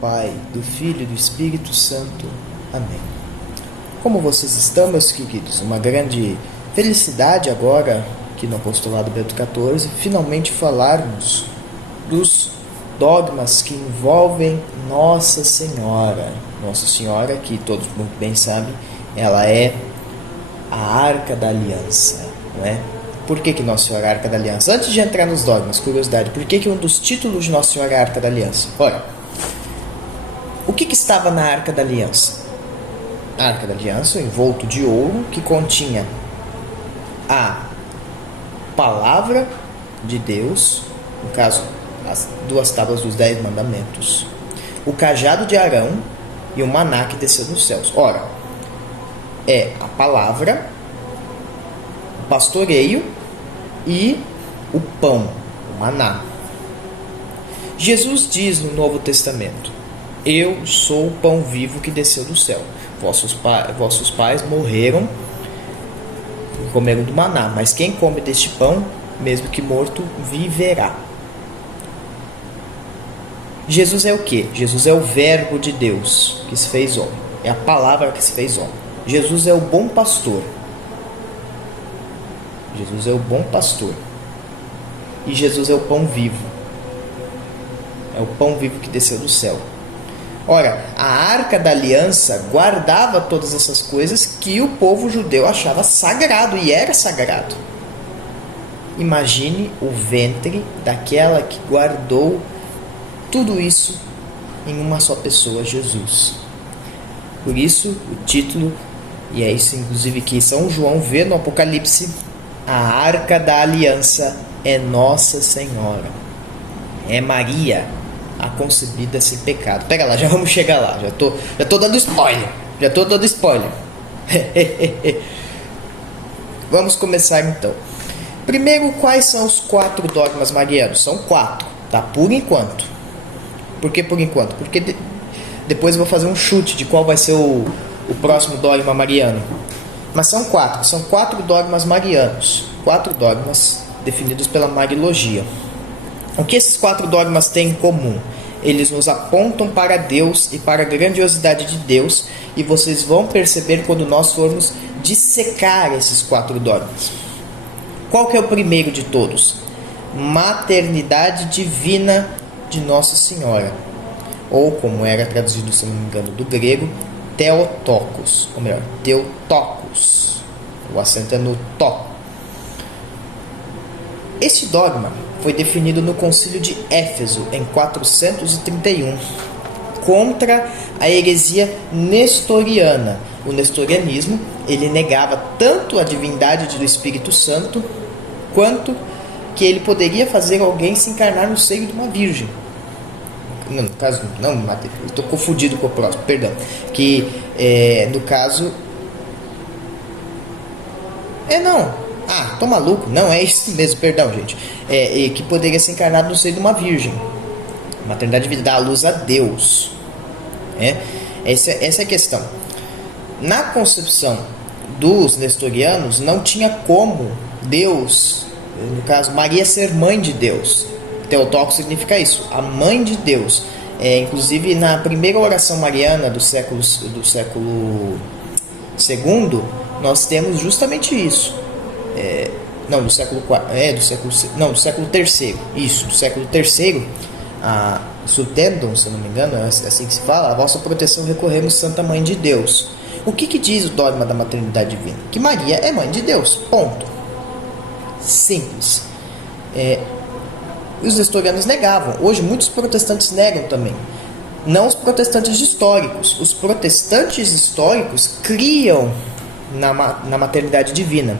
Pai, do Filho e do Espírito Santo. Amém. Como vocês estão, meus queridos? Uma grande felicidade agora, aqui no Apostolado Bento XIV, finalmente falarmos dos dogmas que envolvem Nossa Senhora. Nossa Senhora, que todos muito bem sabem, ela é a Arca da Aliança, não é? Por que Nossa Senhora é a Arca da Aliança? Antes de entrar nos dogmas, curiosidade, por que um dos títulos de Nossa Senhora é a Arca da Aliança? Ora, o que estava na Arca da Aliança? A Arca da Aliança, um envolto de ouro que continha a Palavra de Deus, no caso, as 2 tábuas dos 10 mandamentos, o cajado de Arão e o maná que desceu dos céus. Ora, é a palavra, o pastoreio e o pão, o maná. Jesus diz no Novo Testamento: eu sou o pão vivo que desceu do céu. Vossos pais morreram e comeram do maná, mas quem come deste pão, mesmo que morto, viverá. Jesus é o quê? Jesus é o Verbo de Deus que se fez homem. É a palavra que se fez homem. Jesus é o bom pastor. Jesus é o bom pastor. E Jesus é o pão vivo. É o pão vivo que desceu do céu. Ora, a Arca da Aliança guardava todas essas coisas que o povo judeu achava sagrado, e era sagrado. Imagine o ventre daquela que guardou tudo isso em uma só pessoa, Jesus. Por isso, o título, e é isso inclusive que São João vê no Apocalipse: a Arca da Aliança é Nossa Senhora. É Maria, a concebida sem pecado. Pega lá, já vamos chegar lá. Já tô dando spoiler. Vamos começar então. Primeiro, quais são os 4 dogmas marianos? São 4, tá? Por enquanto. Por que por enquanto? Porque depois eu vou fazer um chute de qual vai ser o próximo dogma mariano. Mas são 4. São 4 dogmas marianos. 4 dogmas definidos pela Mariologia. O que esses 4 dogmas têm em comum? Eles nos apontam para Deus e para a grandiosidade de Deus, e vocês vão perceber quando nós formos dissecar esses 4 dogmas. Qual que é o primeiro de todos? Maternidade divina de Nossa Senhora, ou como era traduzido, se não me engano, do grego, Theotokos, ou melhor, Theotokos. O acento é no tó. Este dogma foi definido no Concílio de Éfeso em 431 contra a heresia nestoriana. O nestorianismo, ele negava tanto a divindade do Espírito Santo quanto que ele poderia fazer alguém se encarnar no seio de uma virgem. Não, no caso, não, estou confundido com o próximo, perdão. Que no caso. Tô maluco. Não, é isso mesmo, perdão, gente. Que poderia ser encarnado no seio de uma virgem. A maternidade devia dar a luz a Deus. Essa é a questão. Na concepção dos nestorianos, não tinha como Deus, no caso, Maria, ser mãe de Deus. Theotokos significa isso, a mãe de Deus. Inclusive, na primeira oração mariana do século II, nós temos justamente isso. Do século III. Isso, do século III. A Sutendon, se não me engano, é assim que se fala: a vossa proteção recorremos, Santa Mãe de Deus. O que diz o dogma da maternidade divina? Que Maria é mãe de Deus, ponto. Simples. Os nestorianos negavam. Hoje muitos protestantes negam também. Não os protestantes históricos. Os protestantes históricos criam na maternidade divina.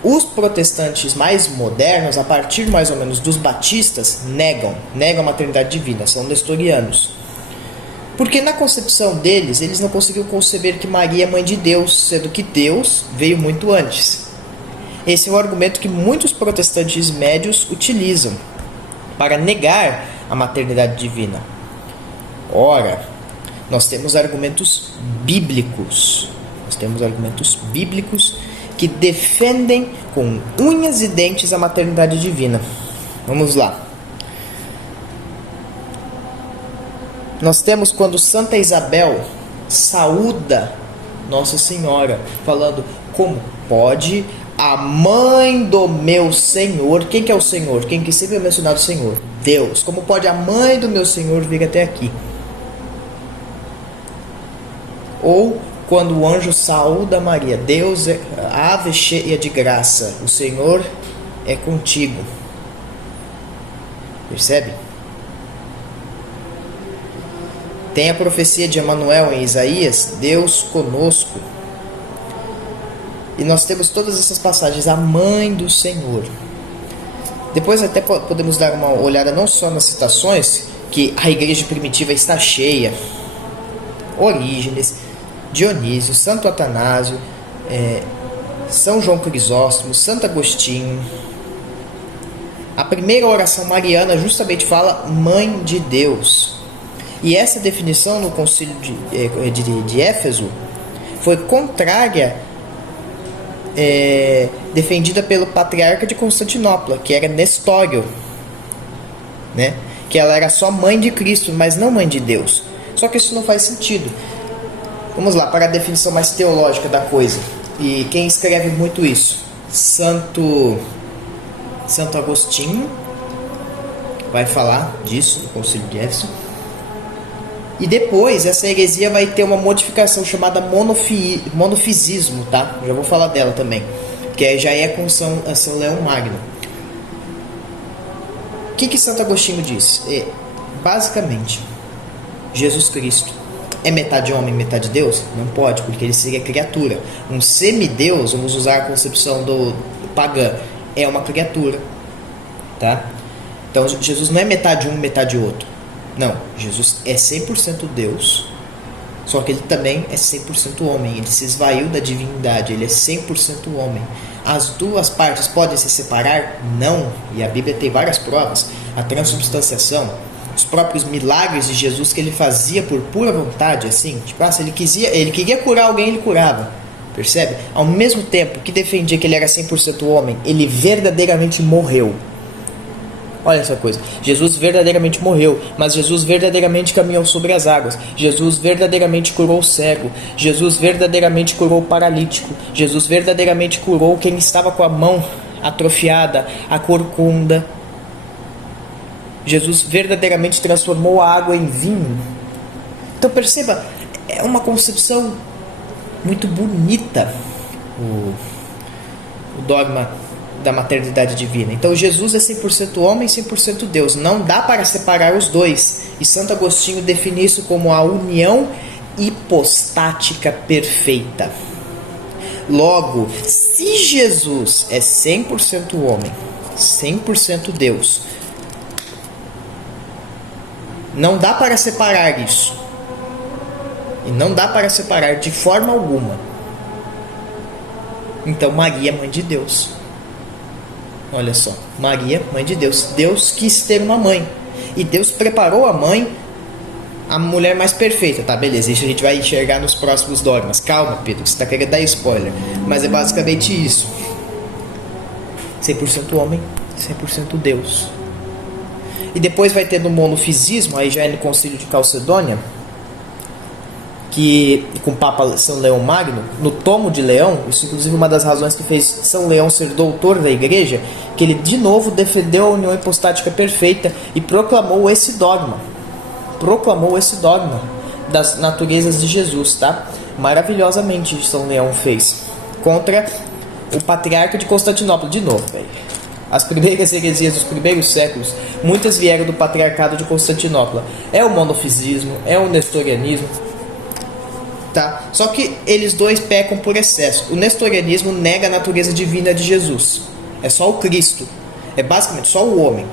Os protestantes mais modernos, a partir mais ou menos dos batistas, negam a maternidade divina, são nestorianos. Porque na concepção deles, eles não conseguiam conceber que Maria é mãe de Deus, sendo que Deus veio muito antes. Esse é um argumento que muitos protestantes médios utilizam para negar a maternidade divina. Ora, nós temos argumentos bíblicos. Que defendem com unhas e dentes a maternidade divina. Vamos lá. Nós temos quando Santa Isabel saúda Nossa Senhora, falando: como pode a mãe do meu Senhor, quem que é o Senhor? Quem que sempre é mencionado o Senhor? Deus. Como pode a mãe do meu Senhor vir até aqui? Ou quando o anjo saúda Maria: Deus é ave cheia de graça, o Senhor é contigo. Percebe? Tem a profecia de Emanuel em Isaías: Deus conosco. E nós temos todas essas passagens, a mãe do Senhor. Depois até podemos dar uma olhada não só nas citações, que a igreja primitiva está cheia: Orígenes, Dionísio, Santo Atanásio, São João Crisóstomo, Santo Agostinho. A primeira oração mariana justamente fala Mãe de Deus. E essa definição no concílio de Éfeso foi contrária, defendida pelo patriarca de Constantinopla, que era Nestório, né? Que ela era só mãe de Cristo, mas não mãe de Deus. Só que isso não faz sentido. Vamos lá para a definição mais teológica da coisa. E quem escreve muito isso? Santo Agostinho vai falar disso no concílio de Éfeso. E depois essa heresia vai ter uma modificação chamada monofisismo, tá? Já vou falar dela também, que já é com São Leão Magno. O que Santo Agostinho diz? Basicamente, Jesus Cristo é metade homem, metade Deus? Não pode, porque ele seria criatura. Um semideus, vamos usar a concepção do pagã, é uma criatura, tá? Então Jesus não é metade um, metade outro. Não, Jesus é 100% Deus, só que ele também é 100% homem. Ele se esvaiu da divindade, ele é 100% homem. As duas partes podem se separar? Não, e a Bíblia tem várias provas. A transubstanciação, os próprios milagres de Jesus que ele fazia por pura vontade, assim, tipo, se ele queria curar alguém, ele curava. Percebe? Ao mesmo tempo que defendia que ele era 100% homem, ele verdadeiramente morreu. Olha essa coisa, Jesus verdadeiramente morreu, mas Jesus verdadeiramente caminhou sobre as águas. Jesus verdadeiramente curou o cego. Jesus verdadeiramente curou o paralítico. Jesus verdadeiramente curou quem estava com a mão atrofiada, a corcunda. Jesus verdadeiramente transformou a água em vinho. Então perceba, é uma concepção muito bonita o dogma da maternidade divina. Então Jesus é 100% homem, 100% Deus. Não dá para separar os dois. E Santo Agostinho define isso como a união hipostática perfeita. Logo, se Jesus é 100% homem, 100% Deus, não dá para separar isso. E não dá para separar de forma alguma. Então Maria é mãe de Deus. Olha só, Maria, mãe de Deus. Deus quis ter uma mãe. E Deus preparou a mãe, a mulher mais perfeita. Tá, beleza, isso a gente vai enxergar nos próximos dogmas. Calma, Pedro, você está querendo dar spoiler. Mas é basicamente isso. 100% homem, 100% Deus. E depois vai ter no monofisismo, aí já é no concílio de Calcedônia, que com o Papa São Leão Magno, no Tomo de Leão, isso inclusive uma das razões que fez São Leão ser doutor da igreja, que ele de novo defendeu a união hipostática perfeita e proclamou esse dogma das naturezas de Jesus, tá? Maravilhosamente São Leão fez contra o patriarca de Constantinopla. De novo, velho, as primeiras heresias dos primeiros séculos, muitas vieram do patriarcado de Constantinopla. É o monofisismo, é o nestorianismo, tá? Só que eles dois pecam por excesso. O nestorianismo nega a natureza divina de Jesus. É só o Cristo. É basicamente só o homem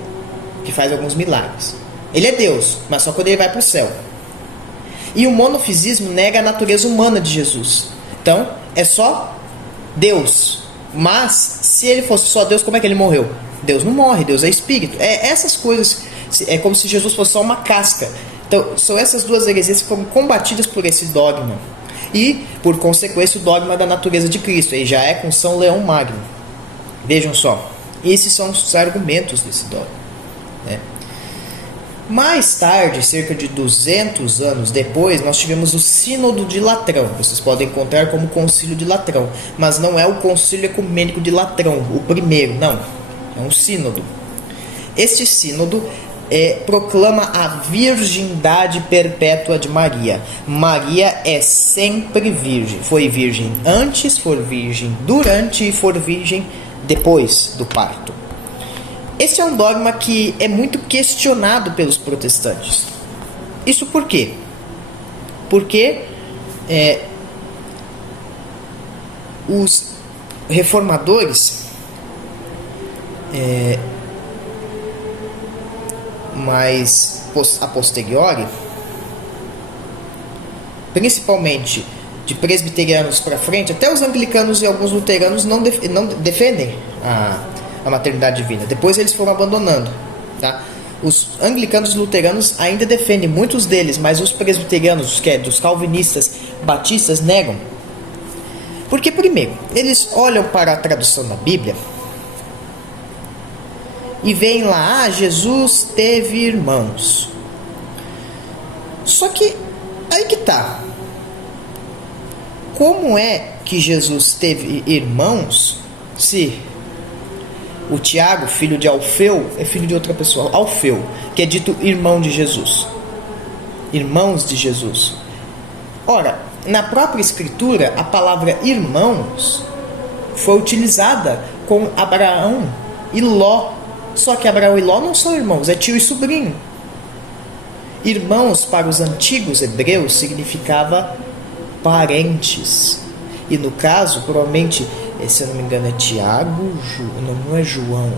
que faz alguns milagres. Ele é Deus, mas só quando ele vai para o céu. E o monofisismo nega a natureza humana de Jesus. Então, é só Deus. Mas, se ele fosse só Deus, como é que ele morreu? Deus não morre, Deus é espírito. Essas coisas, é como se Jesus fosse só uma casca. Então, são essas duas heresias que foram combatidas por esse dogma. E, por consequência, o dogma da natureza de Cristo. Aí já é com São Leão Magno. Vejam só. Esses são os argumentos desse dogma, né? Mais tarde, cerca de 200 anos depois, nós tivemos o Sínodo de Latrão. Vocês podem encontrar como Concílio de Latrão, mas não é o Concílio Ecumênico de Latrão, o primeiro, não. É um sínodo. Este sínodo proclama a virgindade perpétua de Maria. Maria é sempre virgem. Foi virgem antes, foi virgem durante e foi virgem depois do parto. Esse é um dogma que é muito questionado pelos protestantes. Isso por quê? Porque os reformadores, mas a posteriori, principalmente de presbiterianos para frente, até os anglicanos e alguns luteranos não defendem a maternidade divina. Depois eles foram abandonando, tá? Os anglicanos e luteranos ainda defendem, muitos deles, mas os presbiterianos, dos calvinistas, batistas, negam. Porque, primeiro, eles olham para a tradução da Bíblia e veem lá, Jesus teve irmãos. Só que, aí que tá. Como é que Jesus teve irmãos se o Tiago, filho de Alfeu, é filho de outra pessoa, Alfeu, que é dito irmão de Jesus. Irmãos de Jesus. Ora, na própria Escritura, a palavra irmãos foi utilizada com Abraão e Ló. Só que Abraão e Ló não são irmãos, é tio e sobrinho. Irmãos, para os antigos hebreus, significava parentes. E no caso, provavelmente, se eu não me engano, é Tiago, não é João.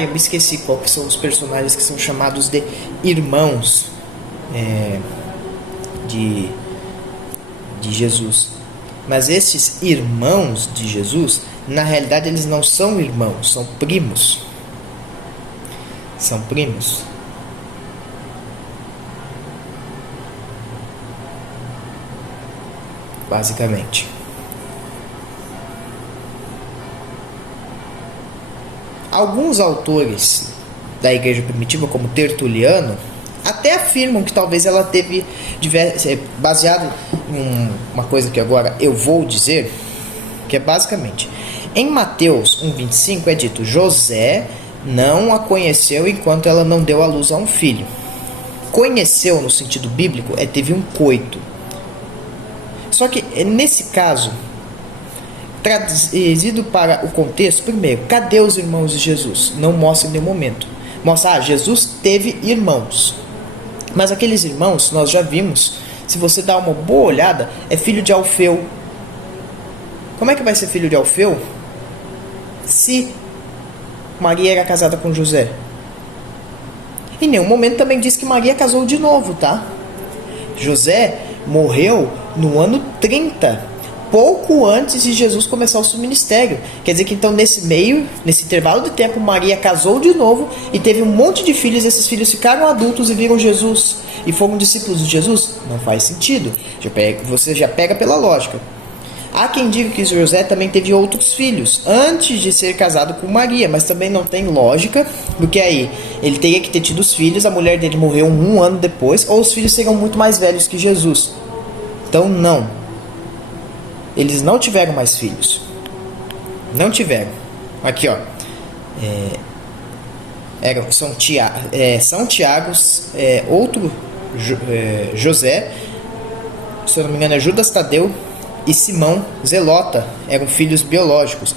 Eu me esqueci qual que são os personagens que são chamados de irmãos de Jesus. Mas esses irmãos de Jesus, na realidade, eles não são irmãos, são primos. São primos. Basicamente. Alguns autores da igreja primitiva, como Tertuliano, até afirmam que talvez ela teve baseado em uma coisa que agora eu vou dizer, que é basicamente, em Mateus 1,25 é dito: José não a conheceu enquanto ela não deu à luz a um filho. Conheceu, no sentido bíblico, teve um coito. Só que, nesse caso, trazido para o contexto, primeiro, cadê os irmãos de Jesus? Não mostra em nenhum momento. Mostra, Jesus teve irmãos. Mas aqueles irmãos, nós já vimos, se você dá uma boa olhada, é filho de Alfeu. Como é que vai ser filho de Alfeu se Maria era casada com José? Em nenhum momento também diz que Maria casou de novo, tá? José morreu no ano 30, pouco antes de Jesus começar o seu ministério. Quer dizer que então nesse intervalo de tempo, Maria casou de novo e teve um monte de filhos. Esses filhos ficaram adultos e viram Jesus e foram discípulos de Jesus? Não faz sentido. Você já pega pela lógica. Há quem diga que José também teve outros filhos antes de ser casado com Maria, mas também não tem lógica, porque aí ele teria que ter tido os filhos, a mulher dele morreu um ano depois, ou os filhos seriam muito mais velhos que Jesus. Então não. Eles não tiveram mais filhos. Não tiveram. Aqui, ó. São Tiago, outro José, se eu não me engano é Judas Tadeu, e Simão Zelota eram filhos biológicos.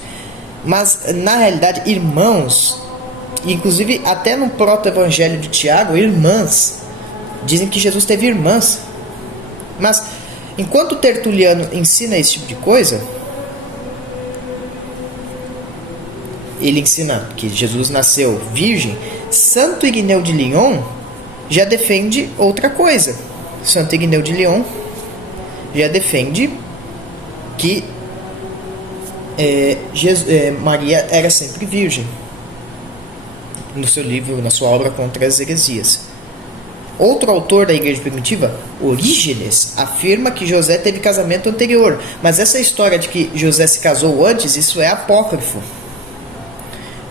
Mas, na realidade, irmãos, inclusive até no proto-evangelho de Tiago, irmãs, dizem que Jesus teve irmãs. Mas, enquanto Tertuliano ensina esse tipo de coisa, ele ensina que Jesus nasceu virgem. Santo Irineu de Lyon já defende outra coisa. Santo Irineu de Lyon já defende que Maria era sempre virgem, no seu livro, na sua obra Contra as Heresias. Outro autor da igreja primitiva, Orígenes, afirma que José teve casamento anterior, mas essa história de que José se casou antes, isso é apócrifo.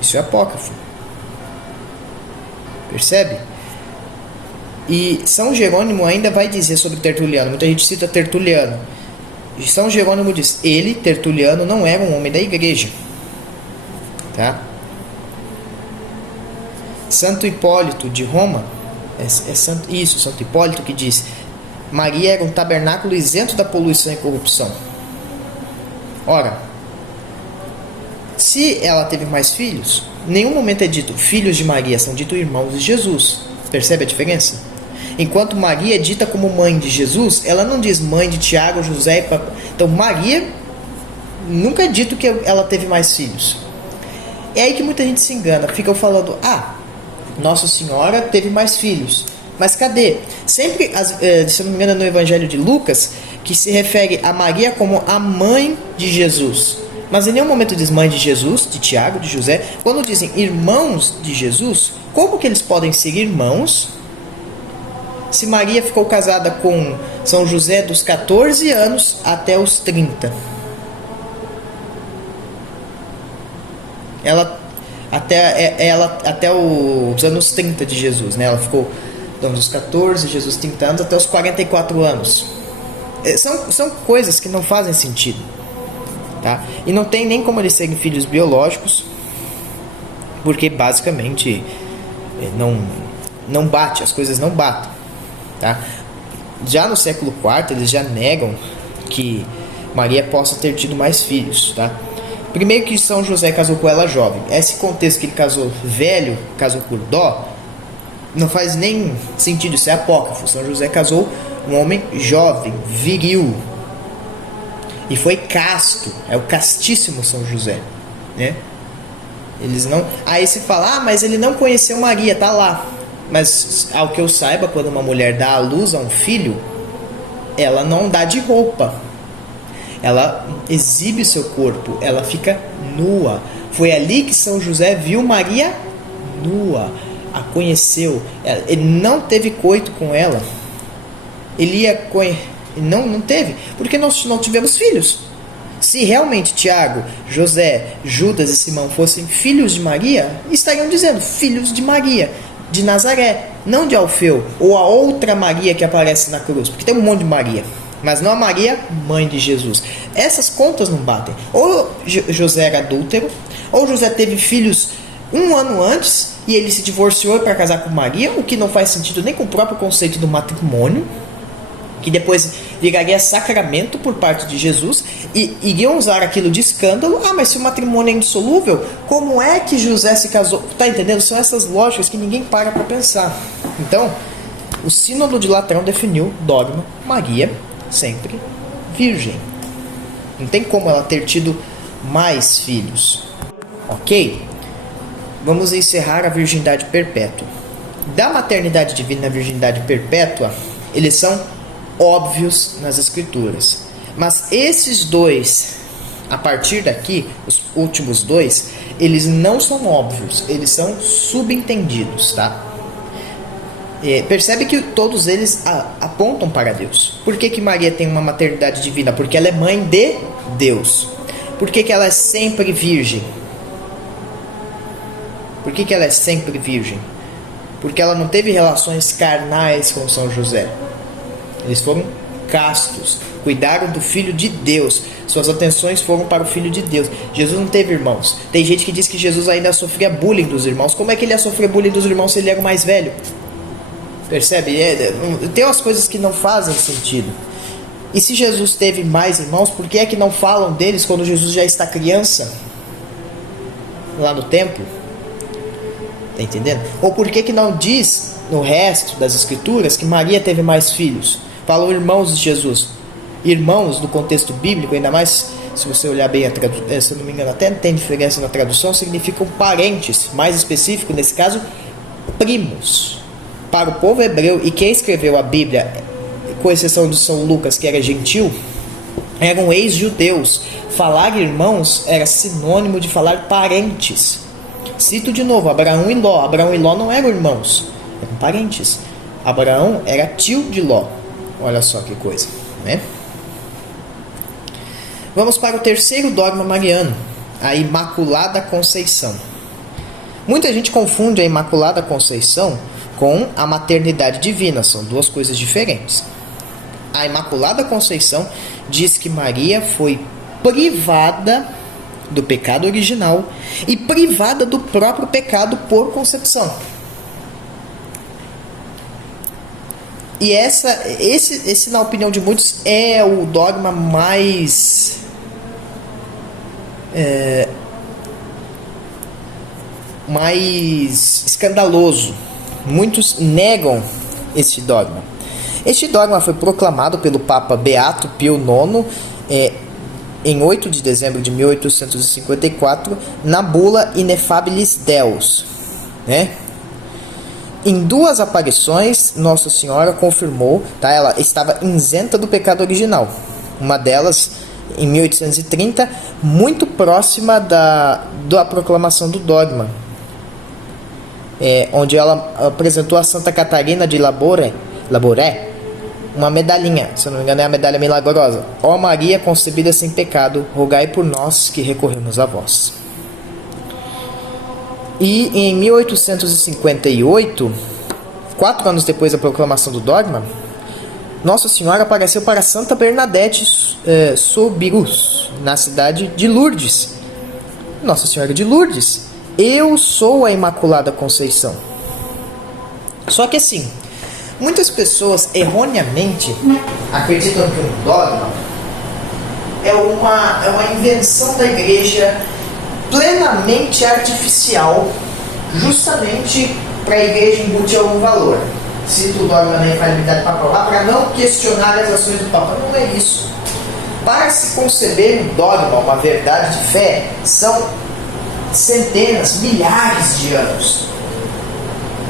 Isso é apócrifo. Percebe? E São Jerônimo ainda vai dizer sobre Tertuliano. Muita gente cita Tertuliano. São Jerônimo diz: ele, Tertuliano, não era um homem da igreja. Tá? Santo Hipólito de Roma, Santo Hipólito, que diz: Maria era um tabernáculo isento da poluição e corrupção. Ora, se ela teve mais filhos, em nenhum momento é dito filhos de Maria, são dito irmãos de Jesus. Percebe a diferença? Enquanto Maria é dita como mãe de Jesus, ela não diz mãe de Tiago, José e Paulo. Então Maria nunca é dito que ela teve mais filhos. É aí que muita gente se engana, fica falando: Nossa Senhora teve mais filhos. Mas cadê? Sempre, se eu não me engano, no Evangelho de Lucas, que se refere a Maria como a mãe de Jesus. Mas em nenhum momento diz mãe de Jesus, de Tiago, de José. Quando dizem irmãos de Jesus, como que eles podem ser irmãos se Maria ficou casada com São José dos 14 anos até os 30? Ela até os anos 30 de Jesus, né? Ela ficou dos 14, Jesus 30 anos, até os 44 anos. São coisas que não fazem sentido, tá? E não tem nem como eles serem filhos biológicos, porque basicamente não bate, as coisas não batem, tá? Já no século IV eles já negam que Maria possa ter tido mais filhos, tá? Primeiro que São José casou com ela jovem. Esse contexto que ele casou velho, casou por dó, não faz nem sentido, isso é apócrifo. São José casou um homem jovem, viril, e foi casto, é o castíssimo São José, né? Eles não... Aí se fala: mas ele não conheceu Maria, tá lá. Mas ao que eu saiba, quando uma mulher dá à luz a um filho, ela não dá de roupa, ela exibe seu corpo, ela fica nua. Foi ali que São José viu Maria nua, a conheceu. Ele não teve coito com ela. Não teve, porque nós não tivemos filhos. Se realmente Tiago, José, Judas e Simão fossem filhos de Maria, estariam dizendo filhos de Maria de Nazaré, não de Alfeu ou a outra Maria que aparece na cruz, porque tem um monte de Maria, mas não a Maria, mãe de Jesus. Essas contas não batem. Ou José era adúltero, ou José teve filhos um ano antes e ele se divorciou para casar com Maria, o que não faz sentido nem com o próprio conceito do matrimônio, que depois ligaria sacramento por parte de Jesus, e iriam usar aquilo de escândalo. Mas se o matrimônio é indissolúvel, como é que José se casou? Tá entendendo? São essas lógicas que ninguém para pensar. Então, o Sínodo de Latrão definiu dogma: Maria sempre virgem. Não tem como ela ter tido mais filhos. Ok? Vamos encerrar a virgindade perpétua. Da maternidade divina à virgindade perpétua, eles são óbvios nas escrituras. Mas esses dois, a partir daqui, os últimos dois, eles não são óbvios, eles são subentendidos, tá? Percebe que todos eles apontam para Deus. Por que Maria tem uma maternidade divina? Porque ela é mãe de Deus. Por que ela é sempre virgem? Por que ela é sempre virgem? Porque ela não teve relações carnais com São José. Eles foram castos, cuidaram do Filho de Deus, suas atenções foram para o Filho de Deus. Jesus não teve irmãos. Tem gente que diz que Jesus ainda sofria bullying dos irmãos. Como é que ele ia sofrer bullying dos irmãos se ele era o mais velho? Percebe? Tem umas coisas que não fazem sentido. E se Jesus teve mais irmãos, por que é que não falam deles quando Jesus já está criança? Lá no templo? Tá entendendo? Ou por que não diz no resto das escrituras que Maria teve mais filhos? Falam irmãos de Jesus. Irmãos, no contexto bíblico, ainda mais se você olhar bem a tradução, se eu não me engano até tem diferença na tradução, significam parentes, mais específico, nesse caso, primos. Para o povo hebreu, e quem escreveu a Bíblia, com exceção de São Lucas, que era gentil, eram ex-judeus. Falar irmãos era sinônimo de falar parentes. Cito de novo, Abraão e Ló. Abraão e Ló não eram irmãos, eram parentes. Abraão era tio de Ló. Olha só que coisa, né? Vamos para o terceiro dogma mariano, a Imaculada Conceição. Muita gente confunde a Imaculada Conceição com a maternidade divina, são duas coisas diferentes. A Imaculada Conceição diz que Maria foi privada do pecado original e privada do próprio pecado por concepção. E esse, na opinião de muitos, é o dogma mais escandaloso. Muitos negam este dogma. Este dogma foi proclamado pelo Papa Beato Pio IX em 8 de dezembro de 1854 na bula Ineffabilis Deus, né? Em duas aparições, Nossa Senhora confirmou, ela estava isenta do pecado original. Uma delas, em 1830, muito próxima da proclamação do dogma, onde ela apresentou a Santa Catarina de Laboré uma medalhinha, se eu não me engano é a medalha milagrosa. Ó Maria concebida sem pecado, rogai por nós que recorremos a vós. E em 1858, 4 anos depois da proclamação do dogma, Nossa Senhora apareceu para Santa Bernadette Soubirous, na cidade de Lourdes. Nossa Senhora de Lourdes, eu sou a Imaculada Conceição. Só que assim, muitas pessoas erroneamente acreditam que um dogma é uma invenção da igreja plenamente artificial, justamente para a igreja embutir algum valor. Cito o dogma da infalibilidade papal lá para não questionar as ações do Papa. Não é isso. Para se conceber um dogma, uma verdade de fé, são centenas, milhares de anos.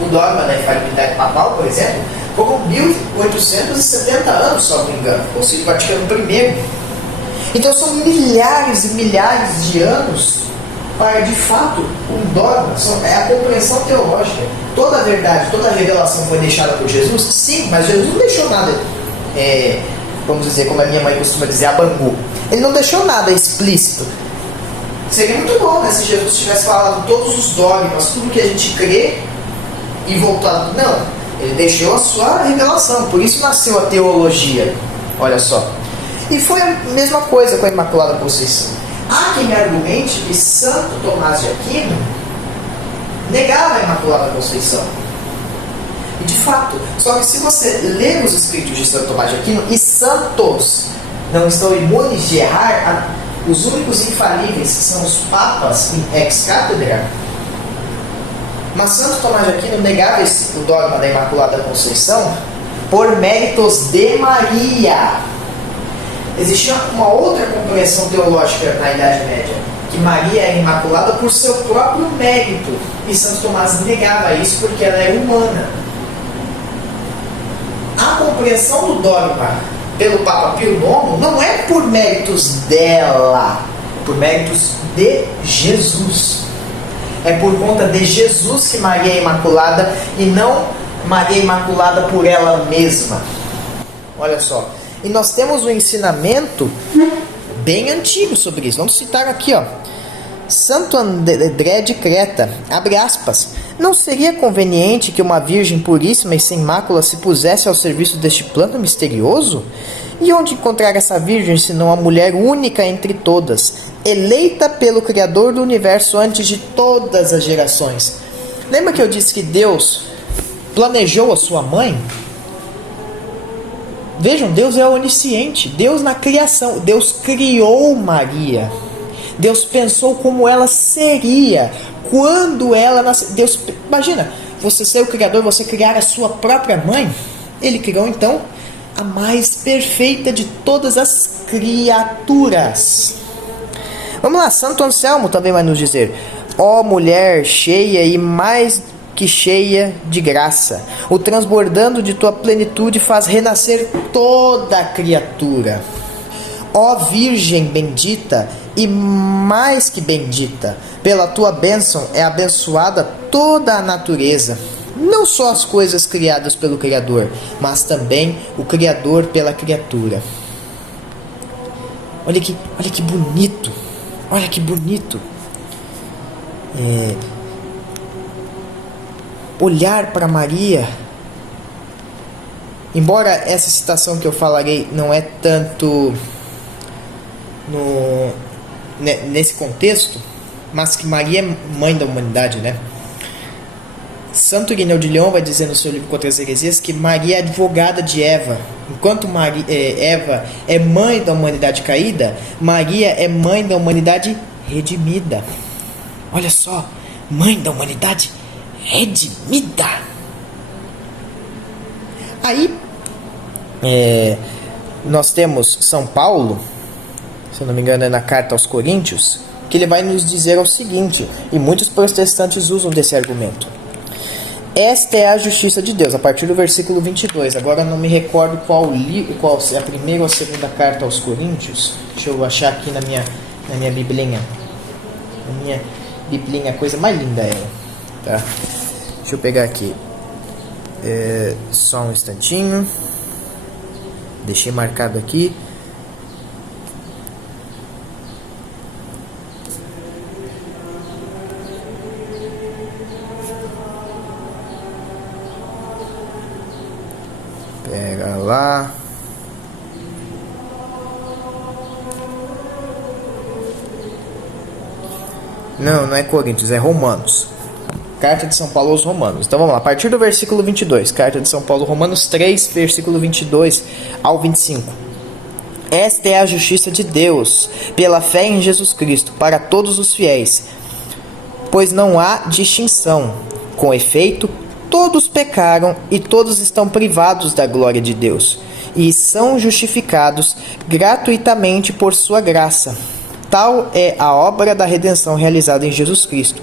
O dogma da infalibilidade papal, por exemplo, foram 1870 anos, se não me engano, Concílio Vaticano I. Então são milhares e milhares de anos para, de fato, um dogma. É a compreensão teológica. Toda a verdade, toda a revelação foi deixada por Jesus? Sim, mas Jesus não deixou nada, vamos dizer, como a minha mãe costuma dizer, a bangu. Ele não deixou nada explícito. Seria muito bom, né, se Jesus tivesse falado todos os dogmas, tudo que a gente crê e voltado. Não, ele deixou a sua revelação, por isso nasceu a teologia. Olha só. E foi a mesma coisa com a Imaculada Conceição. Há quem argumente que Santo Tomás de Aquino negava a Imaculada Conceição. E de fato, só que se você ler os escritos de Santo Tomás de Aquino, e santos não estão imunes de errar, os únicos infalíveis são os papas em ex-cátedra. Mas Santo Tomás de Aquino negava o dogma da Imaculada Conceição por méritos de Maria. Existia uma outra compreensão teológica na Idade Média, que Maria é imaculada por seu próprio mérito. E Santo Tomás negava isso porque ela é humana. A compreensão do dogma pelo Papa Pio IX não é por méritos dela, é por méritos de Jesus. É por conta de Jesus que Maria é imaculada e não Maria é imaculada por ela mesma. Olha só. E nós temos um ensinamento bem antigo sobre isso. Vamos citar aqui, ó. Santo André de Creta, abre aspas. Não seria conveniente que uma virgem puríssima e sem mácula se pusesse ao serviço deste plano misterioso? E onde encontrar essa virgem, senão a mulher única entre todas, eleita pelo Criador do Universo antes de todas as gerações? Lembra que eu disse que Deus planejou a sua mãe? Vejam, Deus é onisciente. Deus na criação, Deus criou Maria. Deus pensou como ela seria quando ela nasceu. Deus, imagina, você ser o Criador, você criar a sua própria mãe. Ele criou então a mais perfeita de todas as criaturas. Vamos lá, Santo Anselmo também vai nos dizer: ó mulher cheia e mais que cheia de graça, o transbordando de tua plenitude faz renascer toda a criatura. Ó Virgem bendita e mais que bendita, pela tua bênção é abençoada toda a natureza, não só as coisas criadas pelo Criador, mas também o Criador pela criatura. Olha que bonito, olha que bonito. olhar para Maria. Embora essa citação que eu falarei não é tanto nesse contexto, mas que Maria é mãe da humanidade, né? Santo Irineu de Leão vai dizer no seu livro Contra as Heresias que Maria é advogada de Eva. Enquanto Eva é mãe da humanidade caída, Maria é mãe da humanidade redimida. Olha só, mãe da humanidade redimida. Aí, nós temos São Paulo, se eu não me engano é na carta aos Coríntios, que ele vai nos dizer o seguinte, e muitos protestantes usam desse argumento. Esta é a justiça de Deus, a partir do versículo 22. Agora eu não me recordo qual é a primeira ou a segunda carta aos Coríntios. Deixa eu achar aqui na minha biblinha. Na minha biblinha, a coisa mais linda é. Tá? Deixa eu pegar aqui. Só um instantinho. Deixei marcado aqui. Pega lá. Não é Coríntios, é Romanos. Carta de São Paulo aos Romanos. Então vamos lá, a partir do versículo 22. Carta de São Paulo, Romanos 3, versículo 22 ao 25. Esta é a justiça de Deus, pela fé em Jesus Cristo, para todos os fiéis. Pois não há distinção. Com efeito, todos pecaram e todos estão privados da glória de Deus, e são justificados gratuitamente por sua graça. Tal é a obra da redenção realizada em Jesus Cristo.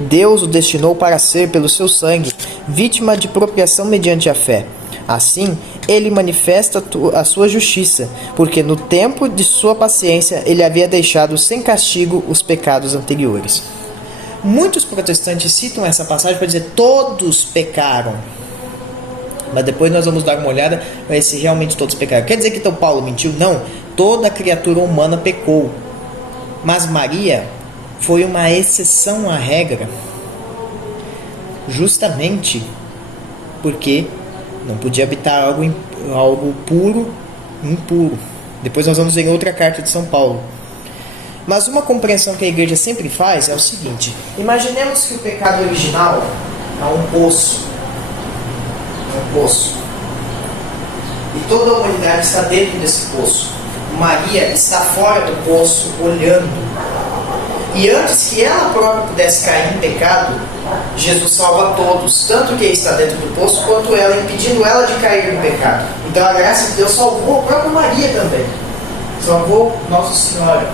Deus o destinou para ser, pelo seu sangue, vítima de propriação mediante a fé. Assim, ele manifesta a sua justiça, porque no tempo de sua paciência ele havia deixado sem castigo os pecados anteriores. Muitos protestantes citam essa passagem para dizer todos pecaram. Mas depois nós vamos dar uma olhada para ver se realmente todos pecaram. Quer dizer que então Paulo mentiu? Não. Toda criatura humana pecou. Mas Maria foi uma exceção à regra. Justamente porque não podia habitar algo puro, impuro. Depois nós vamos ver em outra carta de São Paulo. Mas uma compreensão que a igreja sempre faz é o seguinte: imaginemos que o pecado original é um poço. E toda a humanidade está dentro desse poço. Maria está fora do poço, olhando. E antes que ela própria pudesse cair em pecado, Jesus salva todos, tanto quem está dentro do poço, quanto ela, impedindo ela de cair no pecado. Então a graça de Deus salvou a própria Maria também. Salvou Nossa Senhora.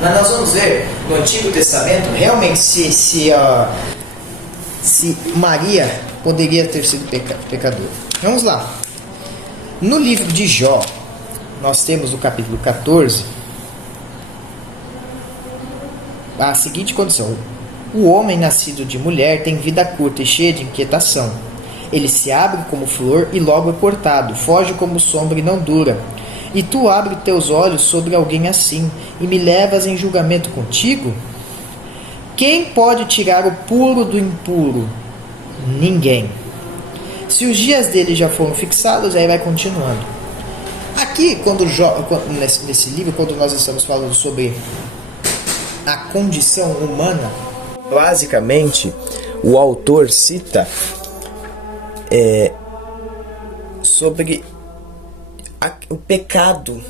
Mas nós vamos ver no Antigo Testamento realmente se Maria poderia ter sido pecadora. Vamos lá. No livro de Jó, nós temos no capítulo 14 a seguinte condição: o homem nascido de mulher tem vida curta e cheia de inquietação. Ele se abre como flor e logo é cortado, foge como sombra e não dura. E tu abres teus olhos sobre alguém assim, e me levas em julgamento contigo? Quem pode tirar o puro do impuro? Ninguém. Se os dias dele já foram fixados, aí vai continuando. Aqui, nesse livro, quando nós estamos falando sobre a condição humana, basicamente, o autor cita sobre o pecado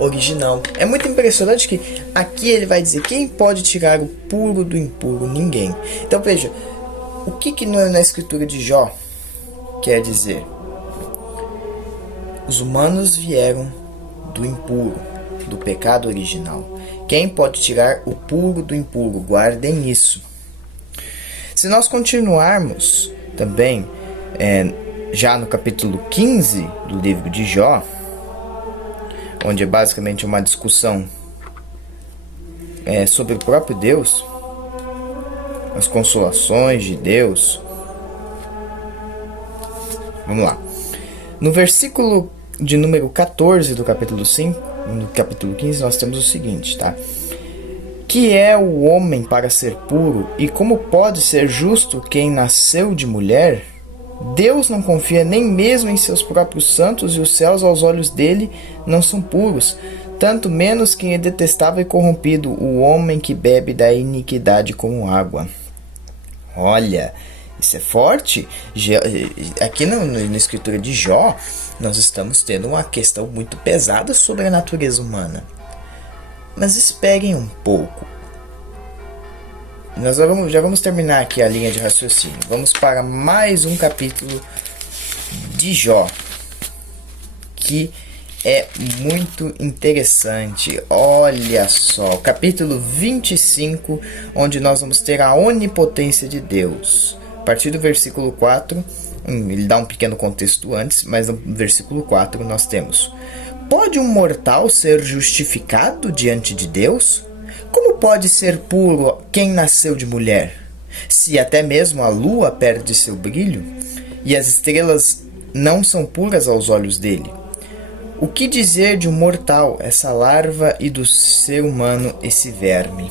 original. É muito impressionante que aqui ele vai dizer: quem pode tirar o puro do impuro? Ninguém. Então veja, o que na escritura de Jó quer dizer? Os humanos vieram do impuro, do pecado original. Quem pode tirar o puro do impuro? Guardem isso. Se nós continuarmos também já no capítulo 15 do livro de Jó, onde é basicamente uma discussão sobre o próprio Deus, as consolações de Deus. Vamos lá. No versículo de número 14 do capítulo 5, no capítulo 15, nós temos o seguinte, tá? Que é o homem para ser puro, e como pode ser justo quem nasceu de mulher? Deus não confia nem mesmo em seus próprios santos, e os céus aos olhos dele não são puros. Tanto menos quem é detestável e corrompido, o homem que bebe da iniquidade como água. Olha, isso é forte. Aqui na escritura de Jó, nós estamos tendo uma questão muito pesada sobre a natureza humana. Mas esperem um pouco. Nós já vamos terminar aqui a linha de raciocínio. Vamos para mais um capítulo de Jó, que é muito interessante. Olha só, capítulo 25, onde nós vamos ter a onipotência de Deus. A partir do versículo 4, ele dá um pequeno contexto antes, mas no versículo 4 nós temos: pode um mortal ser justificado diante de Deus? Como pode ser puro quem nasceu de mulher? Se até mesmo a lua perde seu brilho, e as estrelas não são puras aos olhos dele. O que dizer de um mortal, essa larva, e do ser humano, esse verme?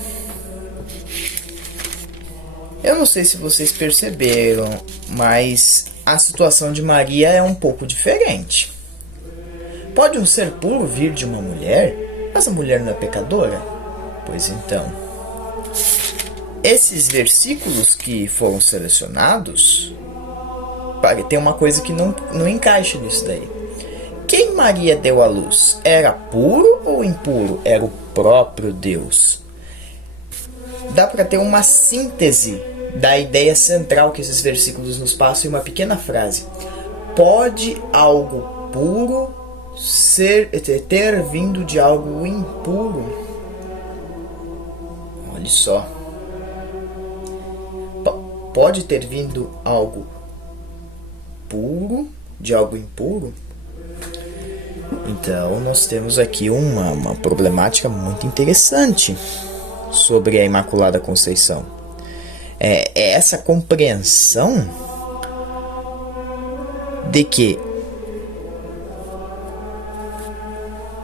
Eu não sei se vocês perceberam, mas a situação de Maria é um pouco diferente. Pode um ser puro vir de uma mulher? Mas a mulher não é pecadora? Pois então, esses versículos que foram selecionados, tem uma coisa que não encaixa nisso daí. Quem Maria deu à luz? Era puro ou impuro? Era o próprio Deus. Dá para ter uma síntese da ideia central que esses versículos nos passam em uma pequena frase. Pode algo puro ter vindo de algo impuro? Olha só. Pode ter vindo algo puro de algo impuro? Então nós temos aqui uma problemática muito interessante sobre a Imaculada Conceição. É essa compreensão de que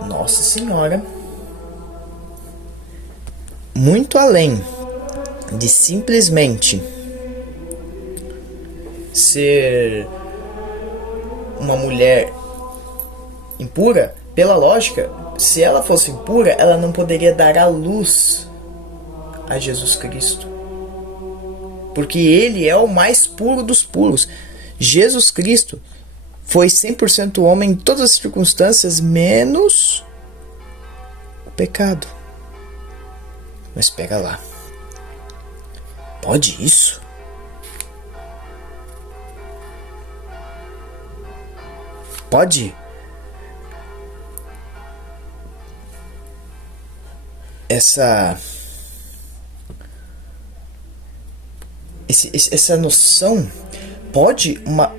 Nossa Senhora, muito além de simplesmente ser uma mulher impura, pela lógica, se ela fosse impura, ela não poderia dar a luz a Jesus Cristo. Porque ele é o mais puro dos puros. Jesus Cristo foi 100% homem em todas as circunstâncias, menos o pecado. Mas pega lá. Pode isso? Pode? Essa noção, pode uma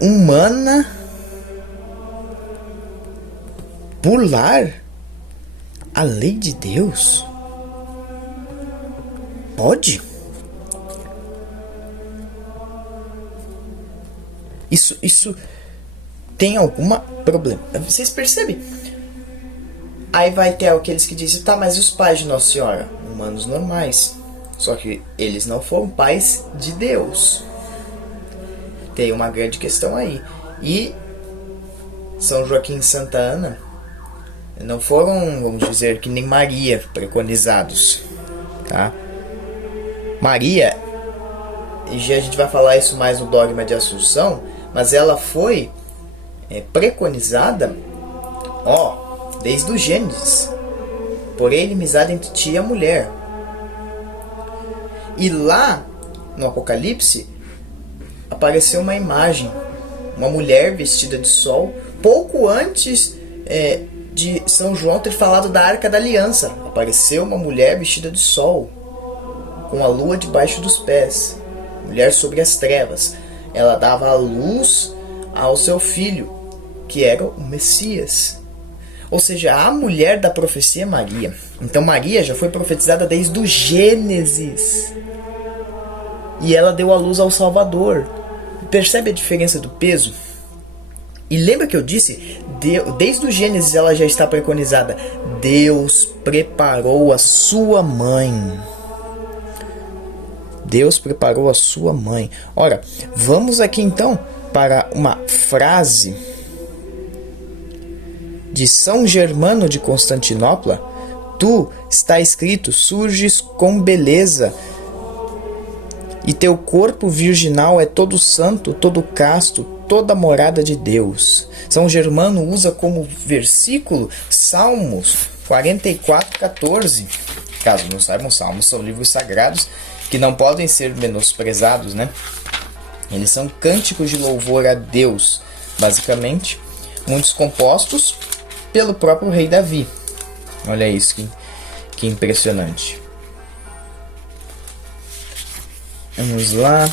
humana burlar a lei de Deus? Pode? Isso tem alguma problema? Vocês percebem? Aí vai ter aqueles que dizem, tá, mas e os pais de Nossa Senhora? Humanos normais. Só que eles não foram pais de Deus. Tem uma grande questão aí. E São Joaquim e Santa Ana não foram, vamos dizer, que nem Maria, preconizados. Tá? Maria, e a gente vai falar isso mais no dogma de Assunção, mas ela foi preconizada, desde o Gênesis. Porém, inimizade entre ti e a mulher. E lá, no Apocalipse, apareceu uma imagem, uma mulher vestida de sol, pouco antes de São João ter falado da Arca da Aliança. Apareceu uma mulher vestida de sol, com a lua debaixo dos pés, mulher sobre as trevas. Ela dava a luz ao seu filho, que era o Messias. Ou seja, a mulher da profecia é Maria. Então Maria já foi profetizada desde o Gênesis. E ela deu a luz ao Salvador. Percebe a diferença do peso? E lembra que eu disse, desde o Gênesis ela já está preconizada. Deus preparou a sua mãe. Deus preparou a sua mãe. Ora, vamos aqui então para uma frase de São Germano de Constantinopla. Tu, está escrito, surges com beleza, e teu corpo virginal é todo santo, todo casto, toda morada de Deus. São Germano usa como versículo Salmos 44:14. Caso não saibam, Salmos são livros sagrados que não podem ser menosprezados, né? Eles são cânticos de louvor a Deus, basicamente, muitos compostos pelo próprio rei Davi. Olha isso, que impressionante. Vamos lá.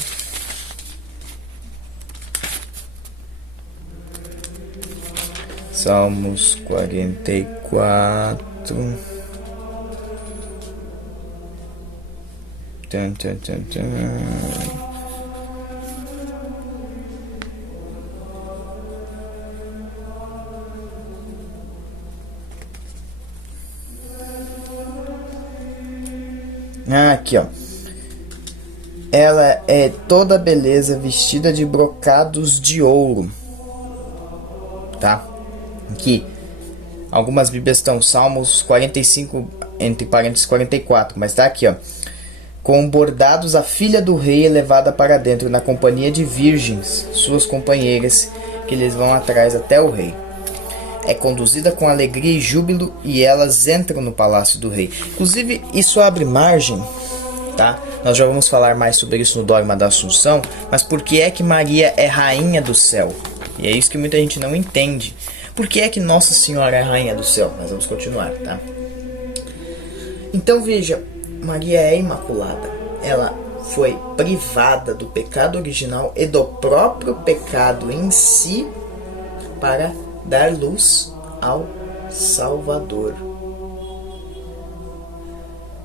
Salmos 44. Tum, tum, tum, tum. Aqui, ó. Ela é toda beleza vestida de brocados de ouro. Tá? Aqui. Algumas bíblias estão Salmos 45, entre parênteses 44. Mas tá aqui, ó. Com bordados a filha do rei é levada para dentro, na companhia de virgens, suas companheiras, que lhes vão atrás até o rei. É conduzida com alegria e júbilo, e elas entram no palácio do rei. Inclusive, isso abre margem, tá? Nós já vamos falar mais sobre isso no dogma da Assunção, mas por que é que Maria é rainha do céu? E é isso que muita gente não entende. Por que é que Nossa Senhora é rainha do céu? Nós vamos continuar, tá? Então veja, Maria é imaculada. Ela foi privada do pecado original e do próprio pecado em si para dar luz ao Salvador.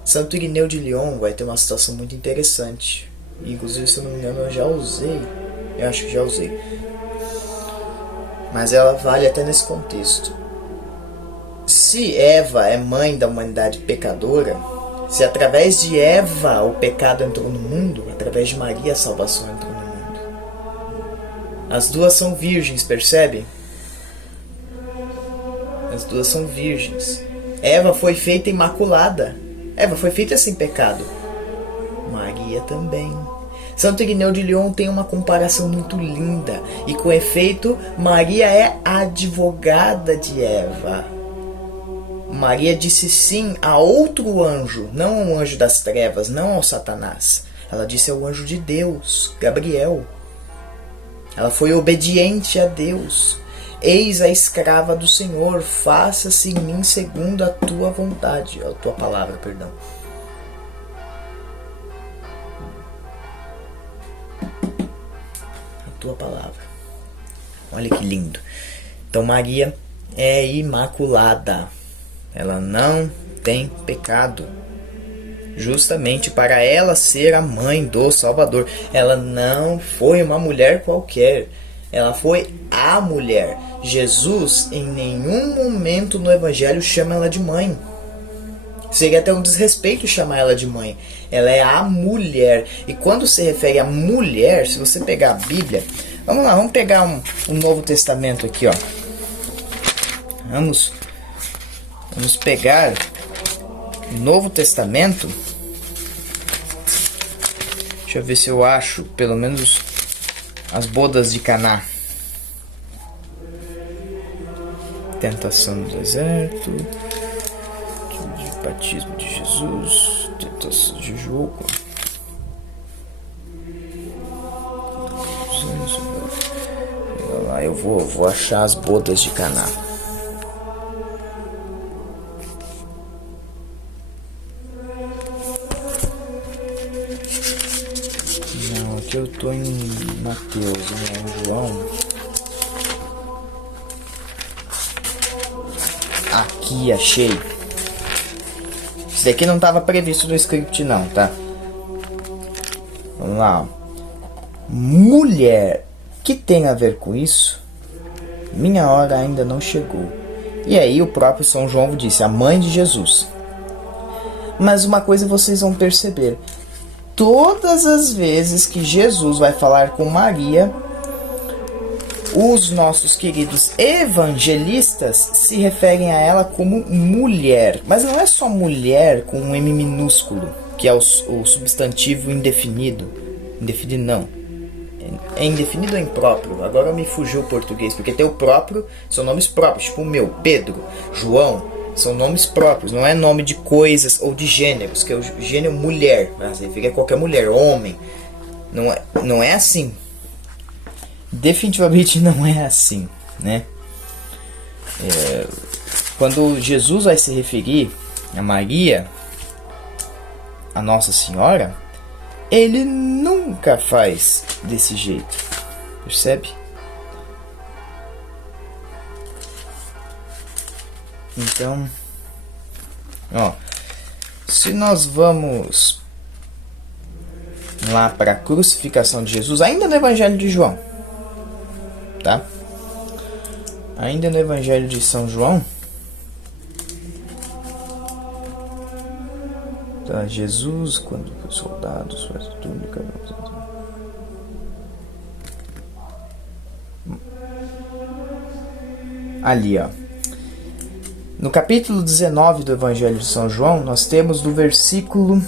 Santo Irineu de Lyon vai ter uma situação muito interessante. Inclusive, se eu não me engano, eu já usei. Eu acho que já usei. Mas ela vale até nesse contexto. Se Eva é mãe da humanidade pecadora, se através de Eva o pecado entrou no mundo, através de Maria a salvação entrou no mundo. As duas são virgens, percebe? As duas são virgens. Eva foi feita imaculada. Eva foi feita sem pecado. Maria também. Santo Irineu de Lyon tem uma comparação muito linda. E com efeito, Maria é a advogada de Eva. Maria disse sim a outro anjo, não ao anjo das trevas, não ao Satanás. Ela disse ao anjo de Deus, Gabriel. Ela foi obediente a Deus. Eis a escrava do Senhor, faça-se em mim segundo a tua vontade, a tua palavra, perdão. A tua palavra. Olha que lindo. Então Maria é imaculada. Ela não tem pecado. Justamente para ela ser a mãe do Salvador. Ela não foi uma mulher qualquer. Ela foi a mulher. Jesus, em nenhum momento no Evangelho, chama ela de mãe. Seria até um desrespeito chamar ela de mãe. Ela é a mulher. E quando se refere a mulher, se você pegar a Bíblia... Vamos lá, vamos pegar um Novo Testamento aqui, ó. Vamos pegar o Novo Testamento. Deixa eu ver se eu acho, pelo menos... as bodas de Caná. Tentação do deserto. Batismo de Jesus. Tentação de jogo. Lá eu vou achar as bodas de Caná. Não, aqui eu tô em Mateus, não é João. Aqui, achei. Isso daqui não estava previsto no script não, tá? Vamos lá. Mulher. O que tem a ver com isso? minha hora ainda não chegou. E aí o próprio São João disse, a mãe de Jesus. Mas uma coisa vocês vão perceber, todas as vezes que Jesus vai falar com Maria, os nossos queridos evangelistas se referem a ela como mulher. Mas não é só mulher com um M minúsculo, que é o substantivo indefinido. Indefinido não. É indefinido ou impróprio? Agora me fugiu o português, porque tem o próprio, são nomes próprios, tipo o meu, Pedro, João, são nomes próprios, não é nome de coisas ou de gêneros, que é o gênero mulher, mas refere a qualquer mulher, homem. Não é assim. Definitivamente não é assim, né? Quando Jesus vai se referir a Maria, a Nossa Senhora, ele nunca faz desse jeito, percebe? Então, se nós vamos lá para a crucificação de Jesus, ainda no Evangelho de João, tá? Ainda no Evangelho de São João, tá? Jesus, quando os soldados fazem túnica, ali, ó. No capítulo 19 do Evangelho de São João, nós temos do versículo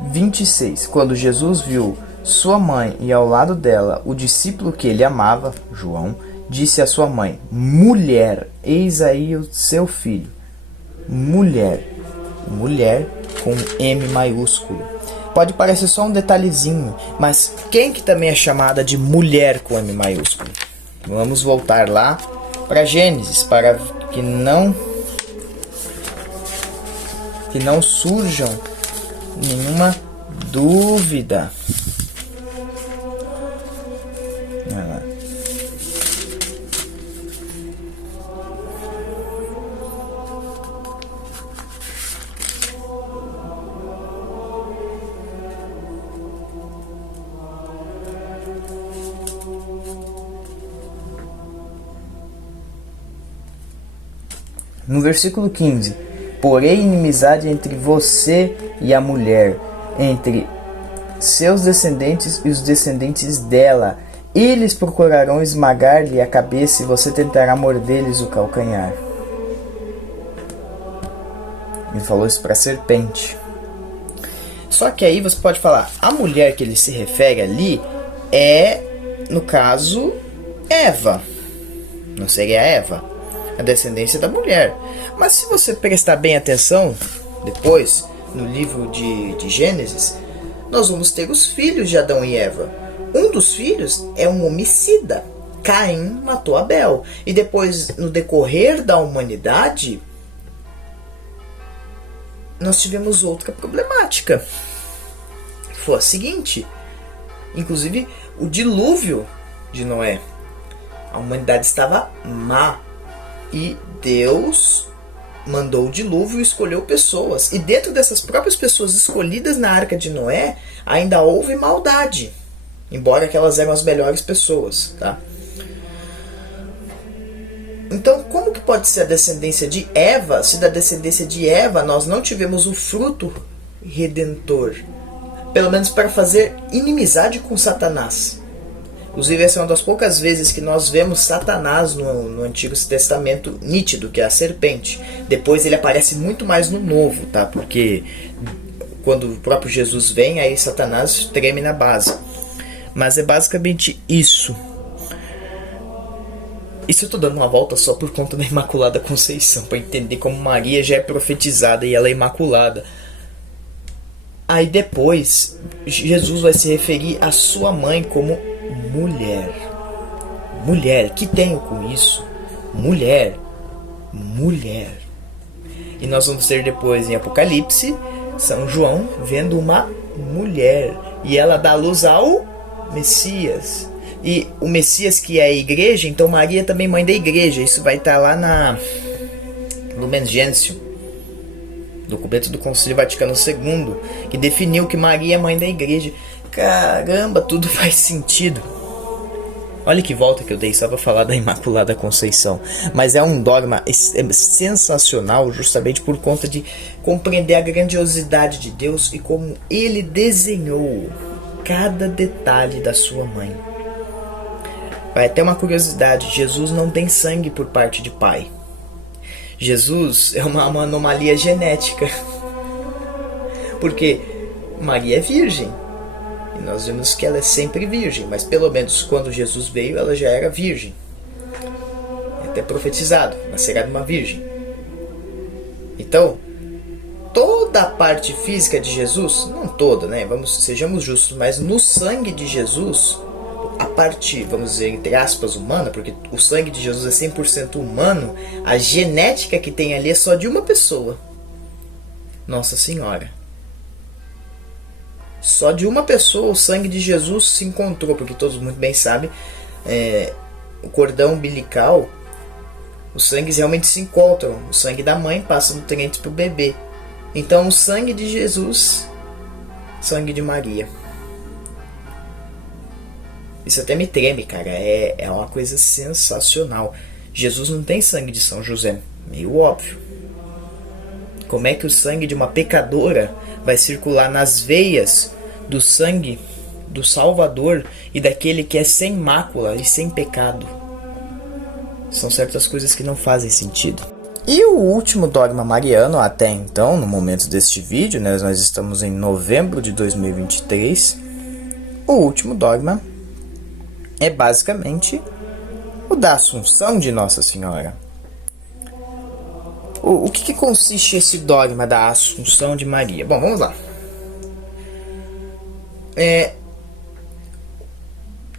26, quando Jesus viu sua mãe e ao lado dela o discípulo que ele amava, João, disse à sua mãe, mulher, eis aí o seu filho. Mulher, mulher com M maiúsculo. Pode parecer só um detalhezinho, mas quem que também é chamada de mulher com M maiúsculo? Vamos voltar lá para Gênesis, para que não surjam nenhuma dúvida. No versículo 15, porém inimizade entre você e a mulher, entre seus descendentes e os descendentes dela. Eles procurarão esmagar-lhe a cabeça e você tentará morder-lhes o calcanhar. Ele falou isso para a serpente. Só que aí você pode falar, a mulher que ele se refere ali é, no caso, Eva. Não seria Eva? A descendência da mulher. Mas se você prestar bem atenção, depois, no livro de Gênesis, nós vamos ter os filhos de Adão e Eva. Um dos filhos é um homicida. Caim matou Abel. E depois, no decorrer da humanidade, nós tivemos outra problemática. Foi a seguinte, inclusive o dilúvio de Noé. A humanidade estava má. E Deus mandou o dilúvio e escolheu pessoas. E dentro dessas próprias pessoas escolhidas na arca de Noé, ainda houve maldade. Embora aquelas eram as melhores pessoas, tá? Então, como que pode ser a descendência de Eva, se da descendência de Eva nós não tivemos o fruto redentor? Pelo menos para fazer inimizade com Satanás. Inclusive, essa é uma das poucas vezes que nós vemos Satanás no Antigo Testamento nítido, que é a serpente. Depois ele aparece muito mais no Novo, tá? Porque quando o próprio Jesus vem, aí Satanás treme na base. Mas é basicamente isso. Isso eu estou dando uma volta só por conta da Imaculada Conceição, para entender como Maria já é profetizada e ela é imaculada. Aí depois, Jesus vai se referir à sua mãe como mulher. Mulher, que tenho com isso? Mulher. Mulher. E nós vamos ter depois em Apocalipse, São João vendo uma mulher. E ela dá luz ao Messias. E o Messias que é a igreja, então Maria também mãe da igreja. Isso vai estar lá no Lumen Gentium, documento do Concílio Vaticano II, que definiu que Maria é mãe da igreja. Caramba, tudo faz sentido. Olha que volta que eu dei só para falar da Imaculada Conceição. Mas é um dogma sensacional justamente por conta de compreender a grandiosidade de Deus e como Ele desenhou cada detalhe da sua mãe. Vai até uma curiosidade, Jesus não tem sangue por parte de pai. Jesus é uma anomalia genética. Porque Maria é virgem. E nós vemos que ela é sempre virgem, mas pelo menos quando Jesus veio, ela já era virgem. É até profetizado, nascerá de uma virgem. Então, toda a parte física de Jesus, não toda, né? Sejamos justos, mas no sangue de Jesus, a parte, vamos dizer, entre aspas, humana, porque o sangue de Jesus é 100% humano, a genética que tem ali é só de uma pessoa. Nossa Senhora. Só de uma pessoa o sangue de Jesus se encontrou, porque todos muito bem sabem, o cordão umbilical, os sangues realmente se encontram. O sangue da mãe passa nutrientes para o bebê. Então o sangue de Jesus, sangue de Maria. Isso até me treme, cara. É uma coisa sensacional. Jesus não tem sangue de São José. Meio óbvio. Como é que o sangue de uma pecadora vai circular nas veias do sangue do Salvador e daquele que é sem mácula e sem pecado? São certas coisas que não fazem sentido. E o último dogma mariano até então, no momento deste vídeo, né, nós estamos em novembro de 2023, o último dogma é basicamente o da Assunção de Nossa Senhora. O que consiste esse dogma da Assunção de Maria? Bom, vamos lá.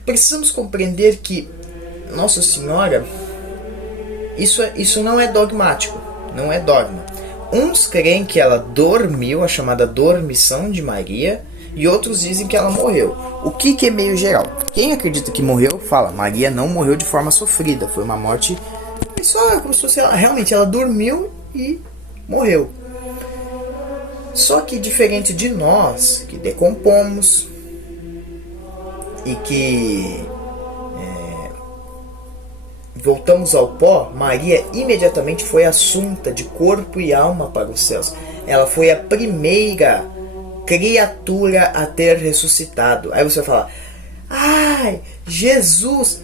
Precisamos compreender que Nossa Senhora, isso não é dogmático, não é dogma. Uns creem que ela dormiu, a chamada dormição de Maria, e outros dizem que ela morreu. O que é meio geral? Quem acredita que morreu, fala, Maria não morreu de forma sofrida, foi uma morte... Só como se fosse realmente ela dormiu e morreu. Só que diferente de nós, que decompomos e que voltamos ao pó, Maria imediatamente foi assunta de corpo e alma para os céus. Ela foi a primeira criatura a ter ressuscitado. Aí você vai falar, ai, Jesus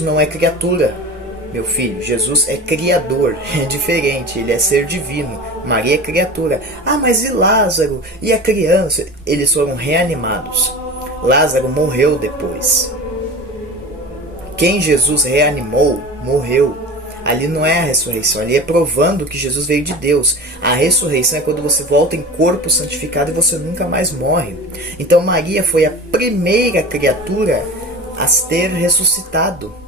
não é criatura. Meu filho, Jesus é criador, é diferente, ele é ser divino. Maria é criatura. Ah, mas e Lázaro? E a criança? Eles foram reanimados. Lázaro morreu depois. Quem Jesus reanimou, morreu. Ali não é a ressurreição, ali é provando que Jesus veio de Deus. A ressurreição é quando você volta em corpo santificado e você nunca mais morre. Então Maria foi a primeira criatura a ter ressuscitado.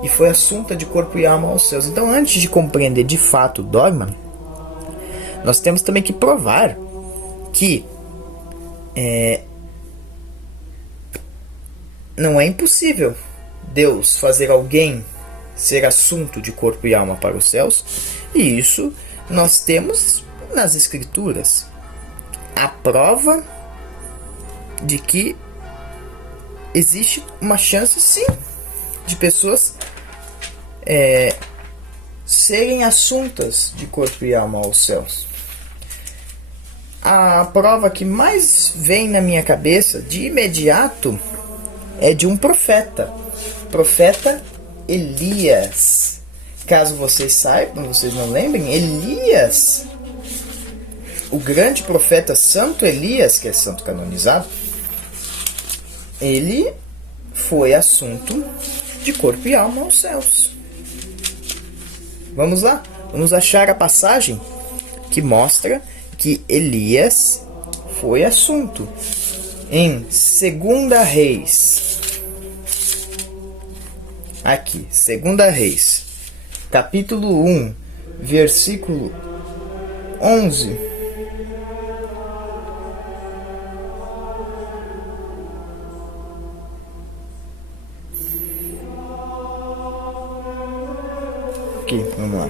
E foi assunta de corpo e alma aos céus. Então, antes de compreender de fato o dogma, nós temos também que provar que não é impossível Deus fazer alguém ser assunto de corpo e alma para os céus. E isso nós temos nas Escrituras. A prova de que existe uma chance, sim, de pessoas serem assuntas de corpo e alma aos céus. A prova que mais vem na minha cabeça de imediato é de um profeta Elias. Caso vocês saibam, vocês não lembrem, Elias, o grande profeta Santo Elias, que é santo canonizado, ele foi assunto de corpo e alma aos céus. Vamos lá, vamos achar a passagem que mostra que Elias foi assunto. Em 2 Reis, aqui, 2 Reis, capítulo 1, versículo 11. Aqui, vamos lá.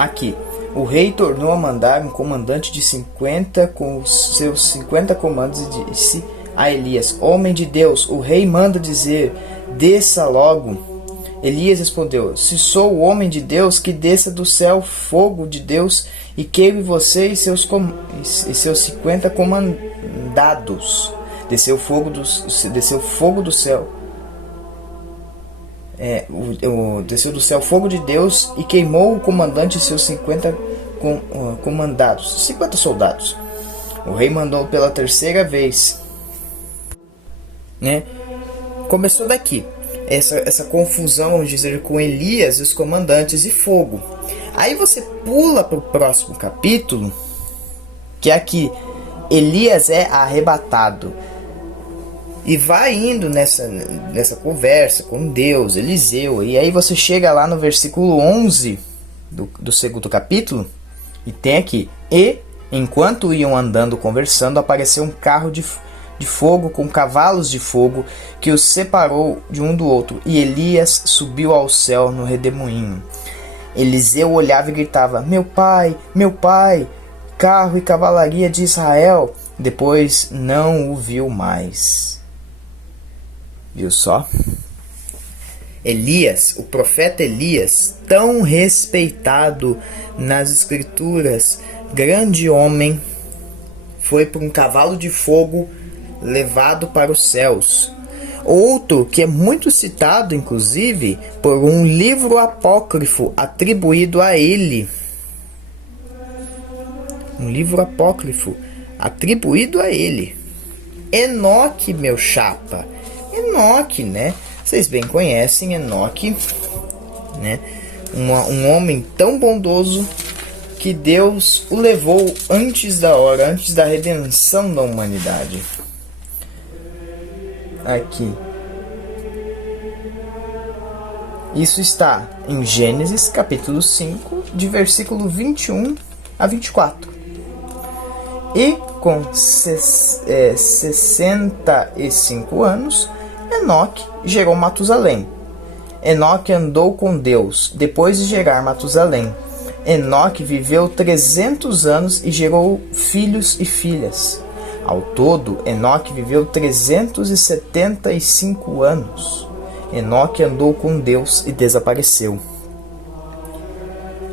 aqui. O rei tornou a mandar um comandante de 50 com os seus 50 comandos e disse a Elias: homem de Deus, o rei manda dizer, desça logo. Elias respondeu: se sou o homem de Deus, que desça do céu fogo de Deus e queime você e seus 50 comandados. Desceu fogo do céu. Desceu do céu fogo de Deus e queimou o comandante e seus 50 comandados, 50 soldados. O rei mandou pela terceira vez. Começou daqui essa confusão, vamos dizer, com Elias e os comandantes e fogo. Aí você pula para o próximo capítulo, que é aqui. Elias é arrebatado e vai indo nessa conversa com Deus, Eliseu. E aí você chega lá no versículo 11 do segundo capítulo e tem aqui: e enquanto iam andando conversando, apareceu um carro de fogo com cavalos de fogo que os separou de um do outro, e Elias subiu ao céu no redemoinho. Eliseu olhava e gritava: meu pai, carro e cavalaria de Israel. Depois não o viu mais. Viu só? Elias, o profeta Elias, tão respeitado nas escrituras, grande homem, foi por um cavalo de fogo levado para os céus. Outro que é muito citado, inclusive, por um livro apócrifo atribuído a ele. Um livro apócrifo atribuído a ele. Enoque, meu chapa. Enoque, né? Vocês bem conhecem Enoque, né? Um homem tão bondoso que Deus o levou antes da hora, antes da redenção da humanidade. Aqui. Isso está em Gênesis capítulo 5, de versículo 21 a 24. E com 65 anos, Enoque gerou Matusalém. Enoque andou com Deus depois de gerar Matusalém. Enoque viveu 300 anos e gerou filhos e filhas. Ao todo, Enoque viveu 375 anos. Enoque andou com Deus e desapareceu,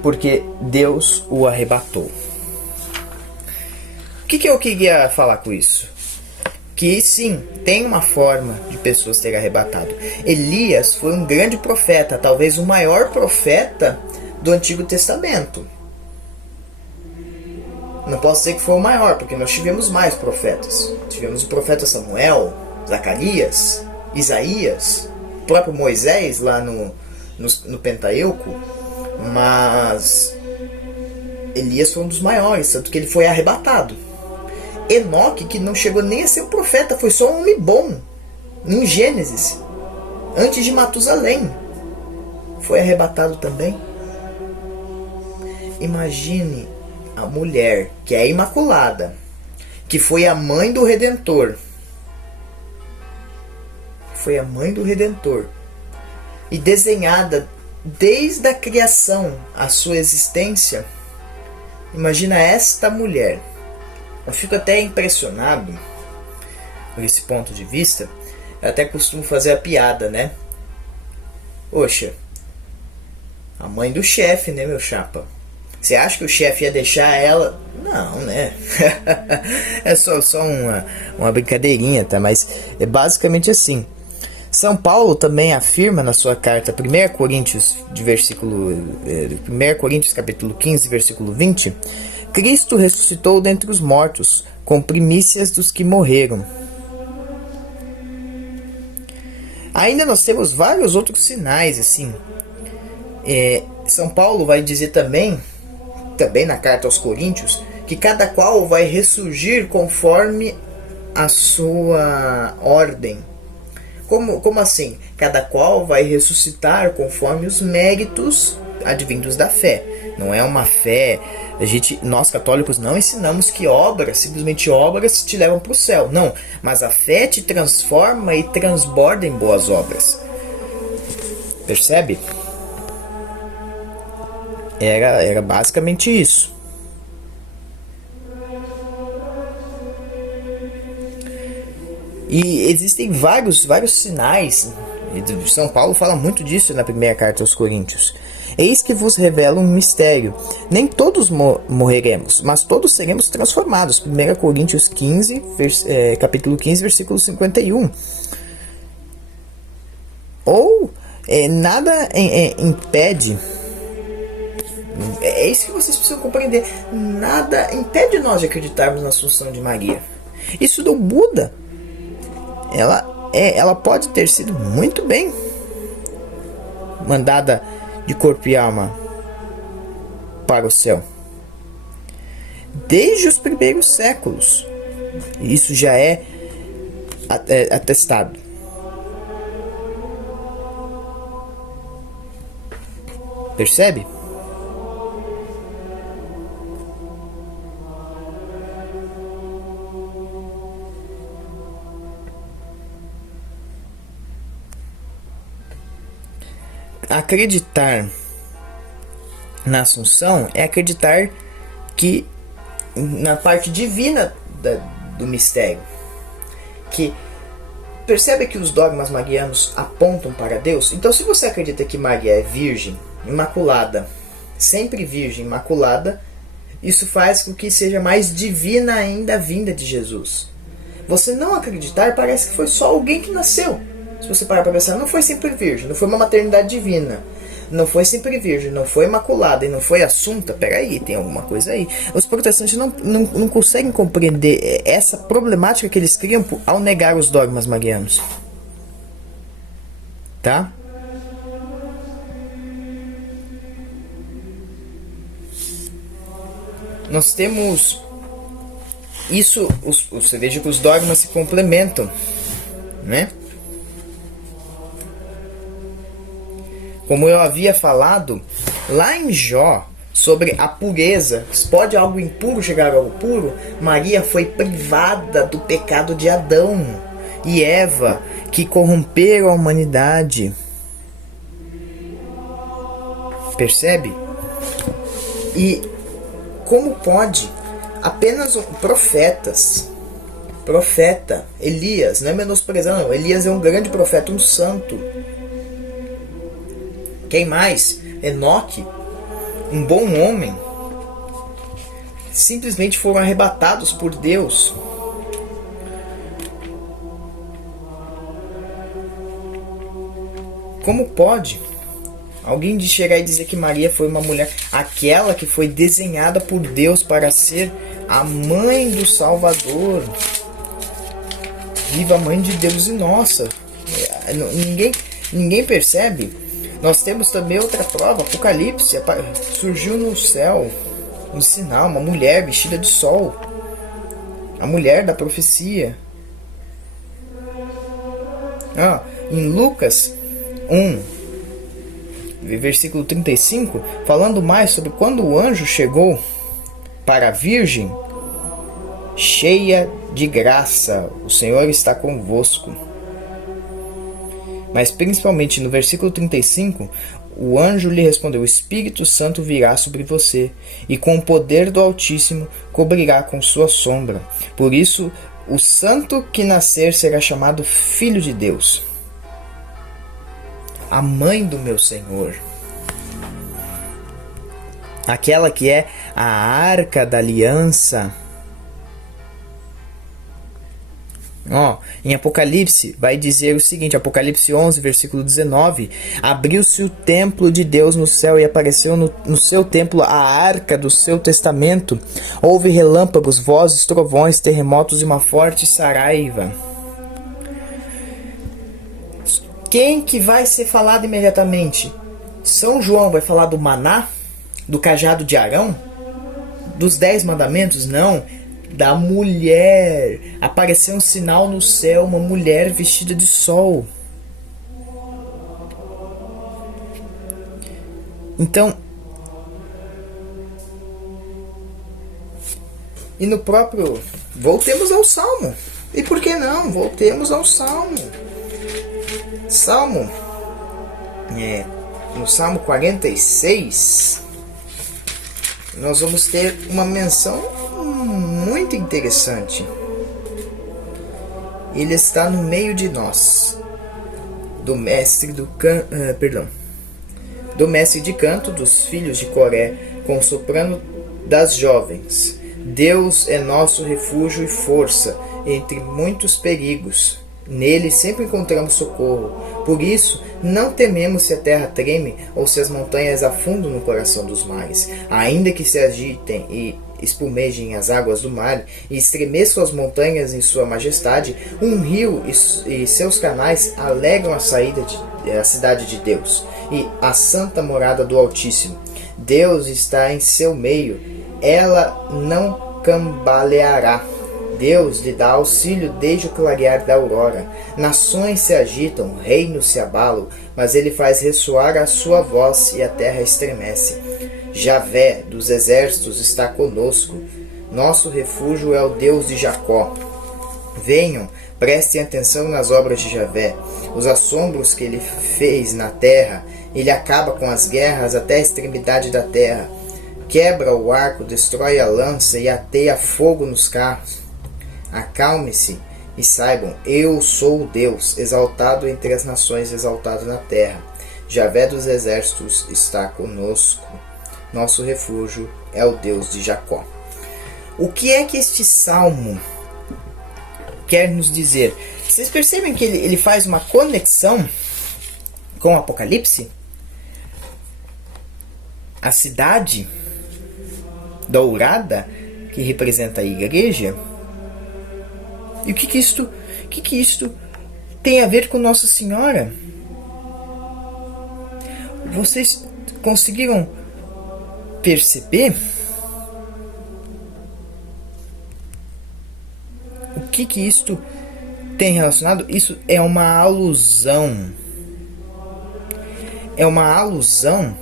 porque Deus o arrebatou. O que eu queria falar com isso? Que sim, tem uma forma de pessoas terem arrebatado. Elias foi um grande profeta, talvez o maior profeta do Antigo Testamento. Não posso dizer que foi o maior, porque nós tivemos mais profetas. Tivemos o profeta Samuel, Zacarias, Isaías, o próprio Moisés lá no Pentateuco. Mas Elias foi um dos maiores, tanto que ele foi arrebatado. Enoque, que não chegou nem a ser um profeta, foi só um homem bom, em Gênesis, antes de Matusalém, foi arrebatado também. Imagine a mulher que é imaculada, que foi a mãe do Redentor, e desenhada desde a criação, a sua existência. Imagina esta mulher. Eu fico até impressionado por esse ponto de vista. Eu até costumo fazer a piada, né? Poxa, a mãe do chefe, né, meu chapa? Você acha que o chefe ia deixar ela? Não, né? É só uma brincadeirinha, tá? Mas é basicamente assim. São Paulo também afirma na sua carta 1 Coríntios, 1 Coríntios capítulo 15, versículo 20, Cristo ressuscitou dentre os mortos, com primícias dos que morreram. Ainda nós temos vários outros sinais, assim. São Paulo vai dizer também na carta aos Coríntios, que cada qual vai ressurgir conforme a sua ordem. Como assim? Cada qual vai ressuscitar conforme os méritos advindos da fé. Não é uma fé... Nós católicos não ensinamos que simplesmente obras te levam para o céu. Não, mas a fé te transforma e transborda em boas obras. Percebe? Era basicamente isso. E existem vários sinais. São Paulo fala muito disso na primeira carta aos Coríntios. Eis que vos revela um mistério. Nem todos morreremos, mas todos seremos transformados. 1 Coríntios 15, capítulo 15, versículo 51. Ou nada impede. É isso que vocês precisam compreender. Nada impede nós de acreditarmos na Assunção de Maria. Isso do Buda, ela pode ter sido muito bem mandada de corpo e alma para o céu. Desde os primeiros séculos. Isso já é atestado. Percebe? Acreditar na Assunção é acreditar que na parte divina do mistério, que percebe que os dogmas marianos apontam para Deus. Então, se você acredita que Maria é virgem, imaculada, sempre virgem, imaculada, isso faz com que seja mais divina ainda a vinda de Jesus. Você não acreditar parece que foi só alguém que nasceu. Se você parar para pensar, não foi sempre virgem, não foi uma maternidade divina, não foi sempre virgem, não foi imaculada e não foi assunta. Peraí, tem alguma coisa aí. Os protestantes não conseguem compreender essa problemática que eles criam ao negar os dogmas marianos. Tá? Nós temos isso, você veja que os dogmas se complementam, né? Como eu havia falado lá em Jó sobre a pureza, pode algo impuro chegar ao puro? Maria foi privada do pecado de Adão e Eva, que corromperam a humanidade. Percebe? E como pode apenas profeta, Elias, não é menosprezando, não. Elias é um grande profeta, um santo. Quem mais? Enoque, um bom homem, simplesmente foram arrebatados por Deus. Como pode alguém chegar e dizer que Maria foi uma mulher, aquela que foi desenhada por Deus para ser a mãe do Salvador? Viva a mãe de Deus e nossa. Ninguém percebe. Nós temos também outra prova, Apocalipse, surgiu no céu um sinal, uma mulher vestida de sol, a mulher da profecia. Em Lucas 1, versículo 35, falando mais sobre quando o anjo chegou para a virgem, cheia de graça, o Senhor está convosco. Mas principalmente no versículo 35, o anjo lhe respondeu: o Espírito Santo virá sobre você, e com o poder do Altíssimo cobrirá com sua sombra. Por isso, o santo que nascer será chamado Filho de Deus. A mãe do meu Senhor. Aquela que é a arca da aliança. Em Apocalipse vai dizer o seguinte, Apocalipse 11, versículo 19: abriu-se o templo de Deus no céu e apareceu no seu templo a arca do seu testamento. Houve relâmpagos, vozes, trovões, terremotos e uma forte saraiva. Quem que vai ser falado imediatamente? São João vai falar do maná, do cajado de Arão, dos 10 mandamentos? Não. Da mulher. Apareceu um sinal no céu, uma mulher vestida de sol. Então, e no próprio, voltemos ao Salmo. E por que não? Voltemos ao Salmo. No Salmo 46, nós vamos ter uma menção muito interessante. Ele está no meio de nós, do mestre do mestre de canto dos filhos de Coré, com o soprano das jovens. Deus é nosso refúgio e força entre muitos perigos. Nele sempre encontramos socorro. Por isso, não tememos se a terra treme ou se as montanhas afundam no coração dos mares. Ainda que se agitem e espumejem as águas do mar e estremeçam as montanhas em sua majestade, um rio e seus canais alegram a cidade de Deus e a santa morada do Altíssimo. Deus está em seu meio, ela não cambaleará. Deus lhe dá auxílio desde o clarear da aurora. Nações se agitam, reinos se abalam, mas ele faz ressoar a sua voz e a terra estremece. Javé dos exércitos está conosco. Nosso refúgio é o Deus de Jacó. Venham, prestem atenção nas obras de Javé, os assombros que ele fez na terra. Ele acaba com as guerras até a extremidade da terra. Quebra o arco, destrói a lança e ateia fogo nos carros. Acalme-se e saibam, eu sou o Deus, exaltado entre as nações, exaltado na terra. Javé dos exércitos está conosco. Nosso refúgio é o Deus de Jacó. O que é que este salmo quer nos dizer? Vocês percebem que ele faz uma conexão com o Apocalipse? A cidade dourada, que representa a igreja. E o que isto tem a ver com Nossa Senhora? Vocês conseguiram perceber o que isto tem relacionado? Isso é uma alusão. É uma alusão,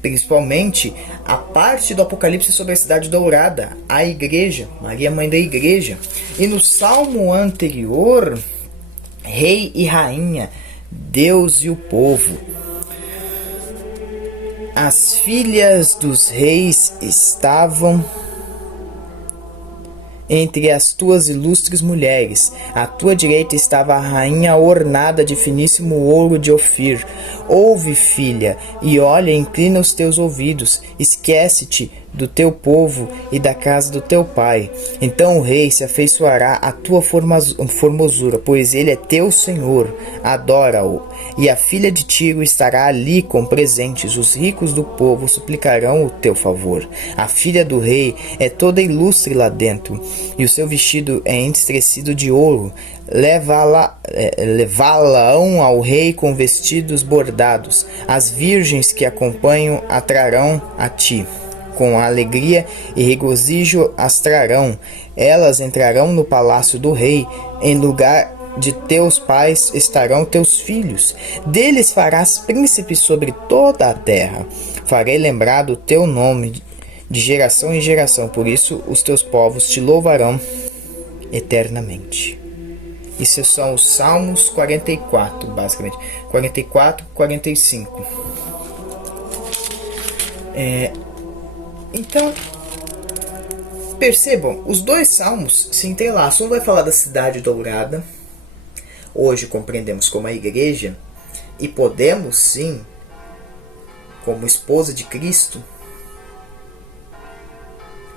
principalmente, a parte do Apocalipse sobre a cidade dourada, a igreja, Maria, mãe da igreja. E no salmo anterior, rei e rainha, Deus e o povo. As filhas dos reis estavam entre as tuas ilustres mulheres. À tua direita estava a rainha ornada de finíssimo ouro de Ofir. Ouve, filha, e olha, inclina os teus ouvidos. Esquece-te do teu povo e da casa do teu pai. Então o rei se afeiçoará à tua formosura, pois ele é teu Senhor. Adora-o. E a filha de Tiro estará ali com presentes. Os ricos do povo suplicarão o teu favor. A filha do rei é toda ilustre lá dentro, e o seu vestido é entrecido de ouro. Levá-la-ão ao rei com vestidos bordados. As virgens que acompanham atrarão a ti. Com alegria e regozijo as trarão. Elas entrarão no palácio do rei. Em lugar de teus pais estarão teus filhos. Deles farás príncipes sobre toda a terra. Farei lembrar do teu nome de geração em geração. Por isso os teus povos te louvarão eternamente. Isso são os Salmos 44, basicamente. 44, 45. Então, percebam, os dois salmos se entrelaçam. Um vai falar da cidade dourada, hoje compreendemos como a igreja, e podemos sim, como esposa de Cristo,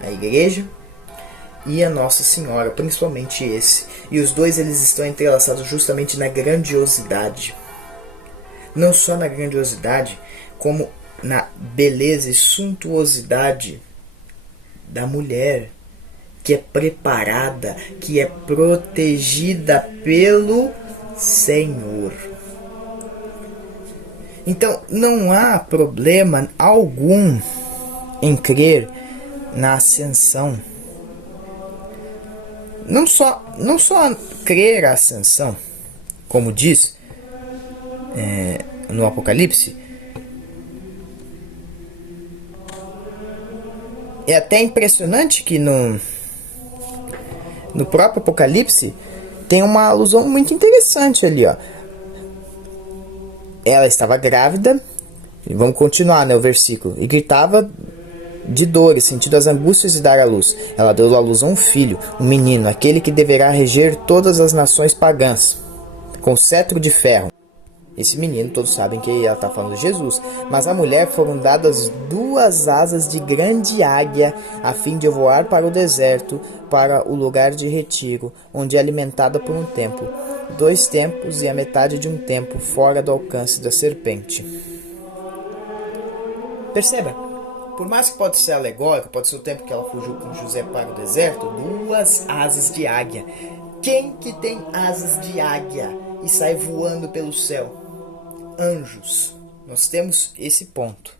a igreja e a Nossa Senhora, principalmente esse. E os dois eles estão entrelaçados justamente na grandiosidade. Não só na grandiosidade, como na beleza e suntuosidade da mulher, que é preparada, que é protegida pelo Senhor. Então não há problema algum em crer na ascensão. Não só crer a ascensão, como diz no Apocalipse. É até impressionante que no próprio Apocalipse tem uma alusão muito interessante ali, ó. Ela estava grávida, e vamos continuar, né, o versículo, e gritava de dores, sentindo as angústias de dar à luz. Ela deu à luz a um filho, um menino, aquele que deverá reger todas as nações pagãs, com cetro de ferro. Esse menino, todos sabem que ela está falando de Jesus, mas à mulher foram dadas 2 asas de grande águia, a fim de voar para o deserto, para o lugar de retiro, onde é alimentada por um tempo, 2 tempos e a metade de um tempo, fora do alcance da serpente. Perceba, por mais que pode ser alegórico, pode ser o tempo que ela fugiu com José para o deserto, 2 asas de águia. Quem que tem asas de águia e sai voando pelo céu? Anjos. Nós temos esse ponto.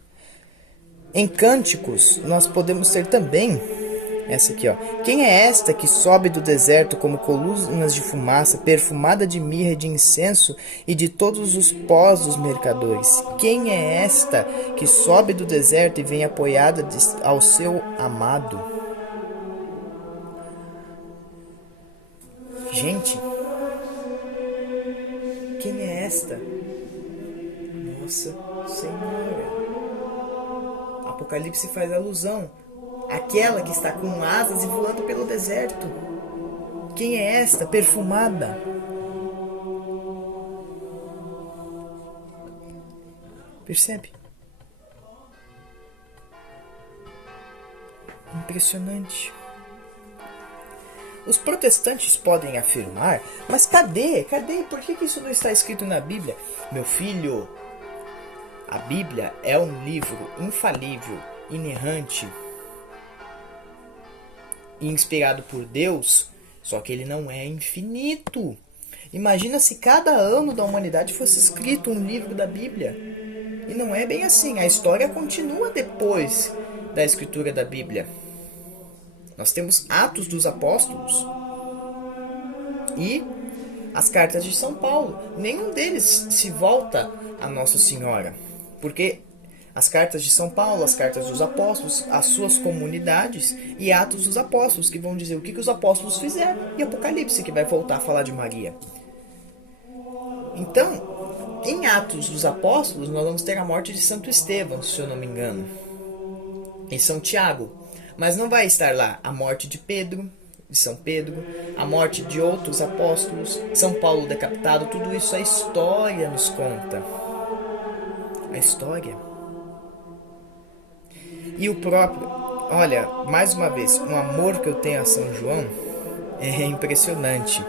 Em Cânticos, nós podemos ter também essa aqui, ó. Quem é esta que sobe do deserto como colunas de fumaça, perfumada de mirra e de incenso e de todos os pós dos mercadores? Quem é esta que sobe do deserto e vem apoiada ao seu amado? Gente, quem é esta? Nossa Senhora. Apocalipse faz alusão àquela que está com asas e voando pelo deserto. Quem é esta perfumada? Percebe? Impressionante. Os protestantes podem afirmar, mas cadê? Por que isso não está escrito na Bíblia? Meu filho, a Bíblia é um livro infalível, inerrante e inspirado por Deus, só que ele não é infinito. Imagina se cada ano da humanidade fosse escrito um livro da Bíblia. E não é bem assim, a história continua depois da escritura da Bíblia. Nós temos Atos dos Apóstolos e as cartas de São Paulo. Nenhum deles se volta a Nossa Senhora, porque as cartas de São Paulo, as cartas dos apóstolos, as suas comunidades e Atos dos Apóstolos, que vão dizer o que os apóstolos fizeram, e Apocalipse, que vai voltar a falar de Maria. Então, em Atos dos Apóstolos, nós vamos ter a morte de Santo Estevão, se eu não me engano, em São Tiago. Mas não vai estar lá a morte de Pedro, de São Pedro, a morte de outros apóstolos, São Paulo decapitado, tudo isso a história nos conta. A história. E o próprio, olha, mais uma vez, um amor que eu tenho a São João é impressionante.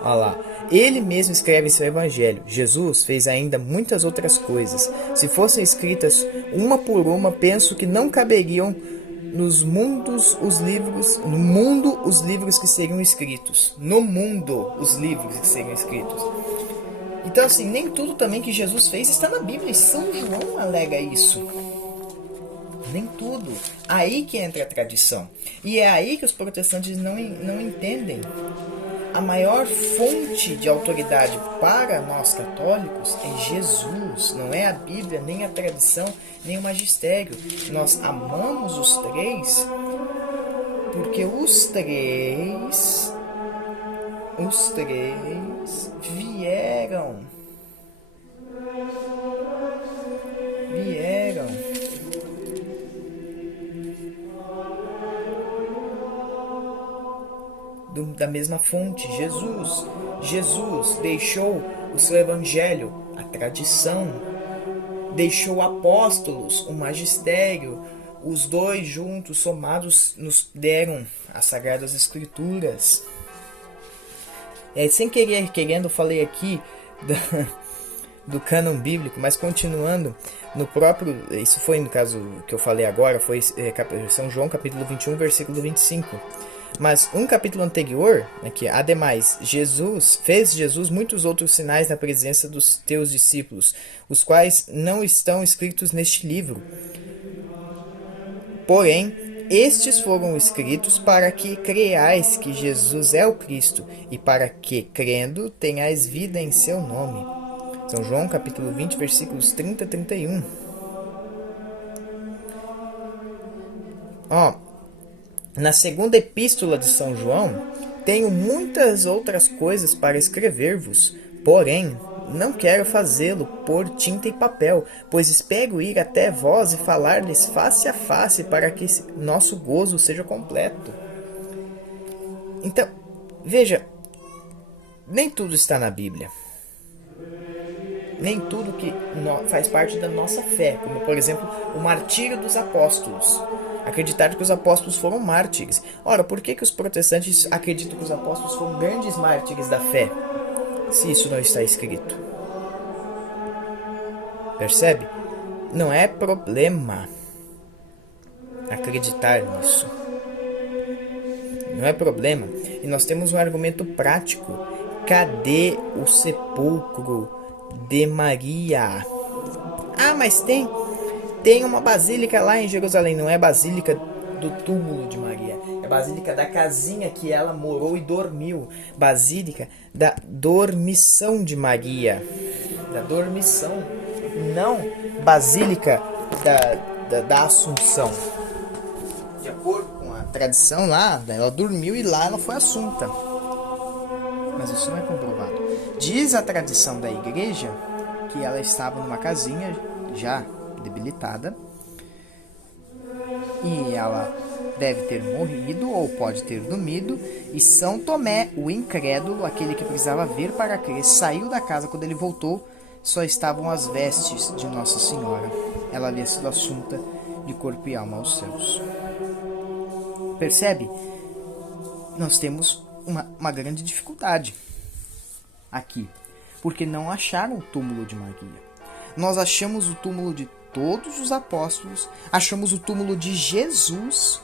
Olha lá, ele mesmo escreve em seu evangelho: Jesus fez ainda muitas outras coisas. Se fossem escritas uma por uma, penso que não caberiam no mundo os livros que seriam escritos. No mundo os livros que seriam escritos. Então assim, nem tudo também que Jesus fez está na Bíblia. E São João alega isso. Nem tudo. Aí que entra a tradição. E é aí que os protestantes não entendem. A maior fonte de autoridade para nós católicos é Jesus, não é a Bíblia, nem a tradição, nem o magistério. Nós amamos os três porque os três vieram da mesma fonte, Jesus. Jesus deixou o seu evangelho, a tradição, deixou apóstolos, o magistério, os dois juntos, somados, nos deram as Sagradas Escrituras. Sem querer, querendo, falei aqui do cânon bíblico, mas continuando no próprio, isso foi no caso que eu falei agora, foi São João capítulo 21, versículo 25. Mas um capítulo anterior, aqui, ademais, fez Jesus muitos outros sinais na presença dos teus discípulos, os quais não estão escritos neste livro. Porém, estes foram escritos para que creais que Jesus é o Cristo, e para que, crendo, tenhais vida em seu nome. São João capítulo 20, versículos 30 e 31. Na segunda epístola de São João, tenho muitas outras coisas para escrever-vos, porém, não quero fazê-lo por tinta e papel, pois espero ir até vós e falar-lhes face a face para que nosso gozo seja completo. Então, veja, nem tudo está na Bíblia. Nem tudo que faz parte da nossa fé, como por exemplo o martírio dos apóstolos. Acreditar que os apóstolos foram mártires. Ora, por que os protestantes acreditam que os apóstolos foram grandes mártires da fé, se isso não está escrito? Percebe? Não é problema acreditar nisso. Não é problema. E nós temos um argumento prático. Cadê o sepulcro de Maria? Ah, mas tem uma basílica lá em Jerusalém. Não é basílica do túmulo de Maria. É basílica da casinha que ela morou e dormiu. Basílica da dormição de Maria. Da dormição. Não basílica da Assunção. De acordo com a tradição lá, ela dormiu e lá ela foi assunta. Mas isso não é comprovado. Diz a tradição da igreja que ela estava numa casinha já debilitada e ela deve ter morrido ou pode ter dormido, e São Tomé, o incrédulo, aquele que precisava ver para crer, saiu da casa. Quando ele voltou, só estavam as vestes de Nossa Senhora. Ela havia sido assunta de corpo e alma aos céus. Percebe? Nós temos uma grande dificuldade aqui, porque não acharam o túmulo de Maria. Nós achamos o túmulo de todos os apóstolos, achamos o túmulo de Jesus,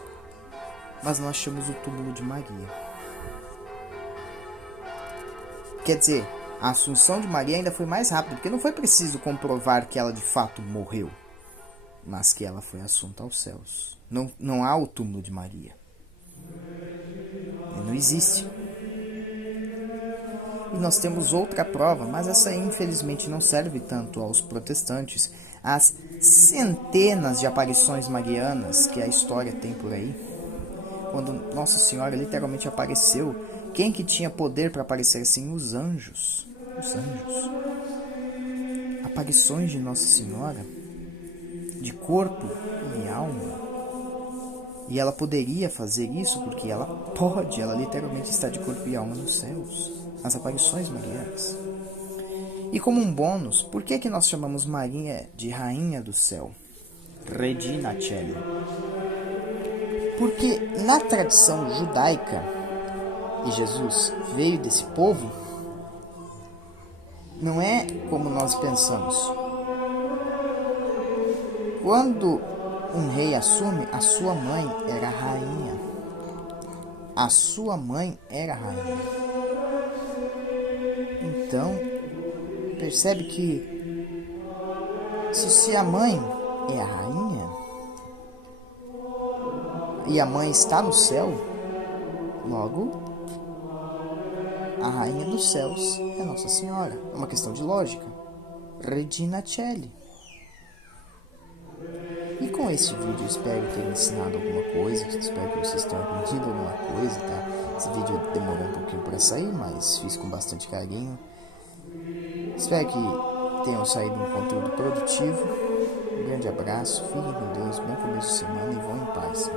mas não achamos o túmulo de Maria. Quer dizer, a Assunção de Maria ainda foi mais rápida, porque não foi preciso comprovar que ela de fato morreu, mas que ela foi assunta aos céus. Não há o túmulo de Maria. Ele não existe. E nós temos outra prova, mas essa infelizmente não serve tanto aos protestantes. As centenas de aparições marianas que a história tem por aí, quando Nossa Senhora literalmente apareceu, quem que tinha poder para aparecer assim? Os anjos. Os anjos. Aparições de Nossa Senhora, de corpo e alma. E ela poderia fazer isso porque ela pode, ela literalmente está de corpo e alma nos céus. As aparições marianas. E como um bônus, por que nós chamamos Maria de Rainha do Céu? Regina Coeli. Porque na tradição judaica, e Jesus veio desse povo, não é como nós pensamos. Quando um rei assume, a sua mãe era rainha. A sua mãe era rainha. Então, percebe que se a mãe é a rainha e a mãe está no céu, logo a rainha dos céus é Nossa Senhora. É uma questão de lógica. Regina Coeli. E com esse vídeo espero ter ensinado alguma coisa, espero que vocês tenham aprendido alguma coisa, tá? Esse vídeo demorou um pouquinho para sair, mas fiz com bastante carinho. Espero que tenham saído um conteúdo produtivo. Um grande abraço, fiquem com Deus, bom começo de semana e vão em paz.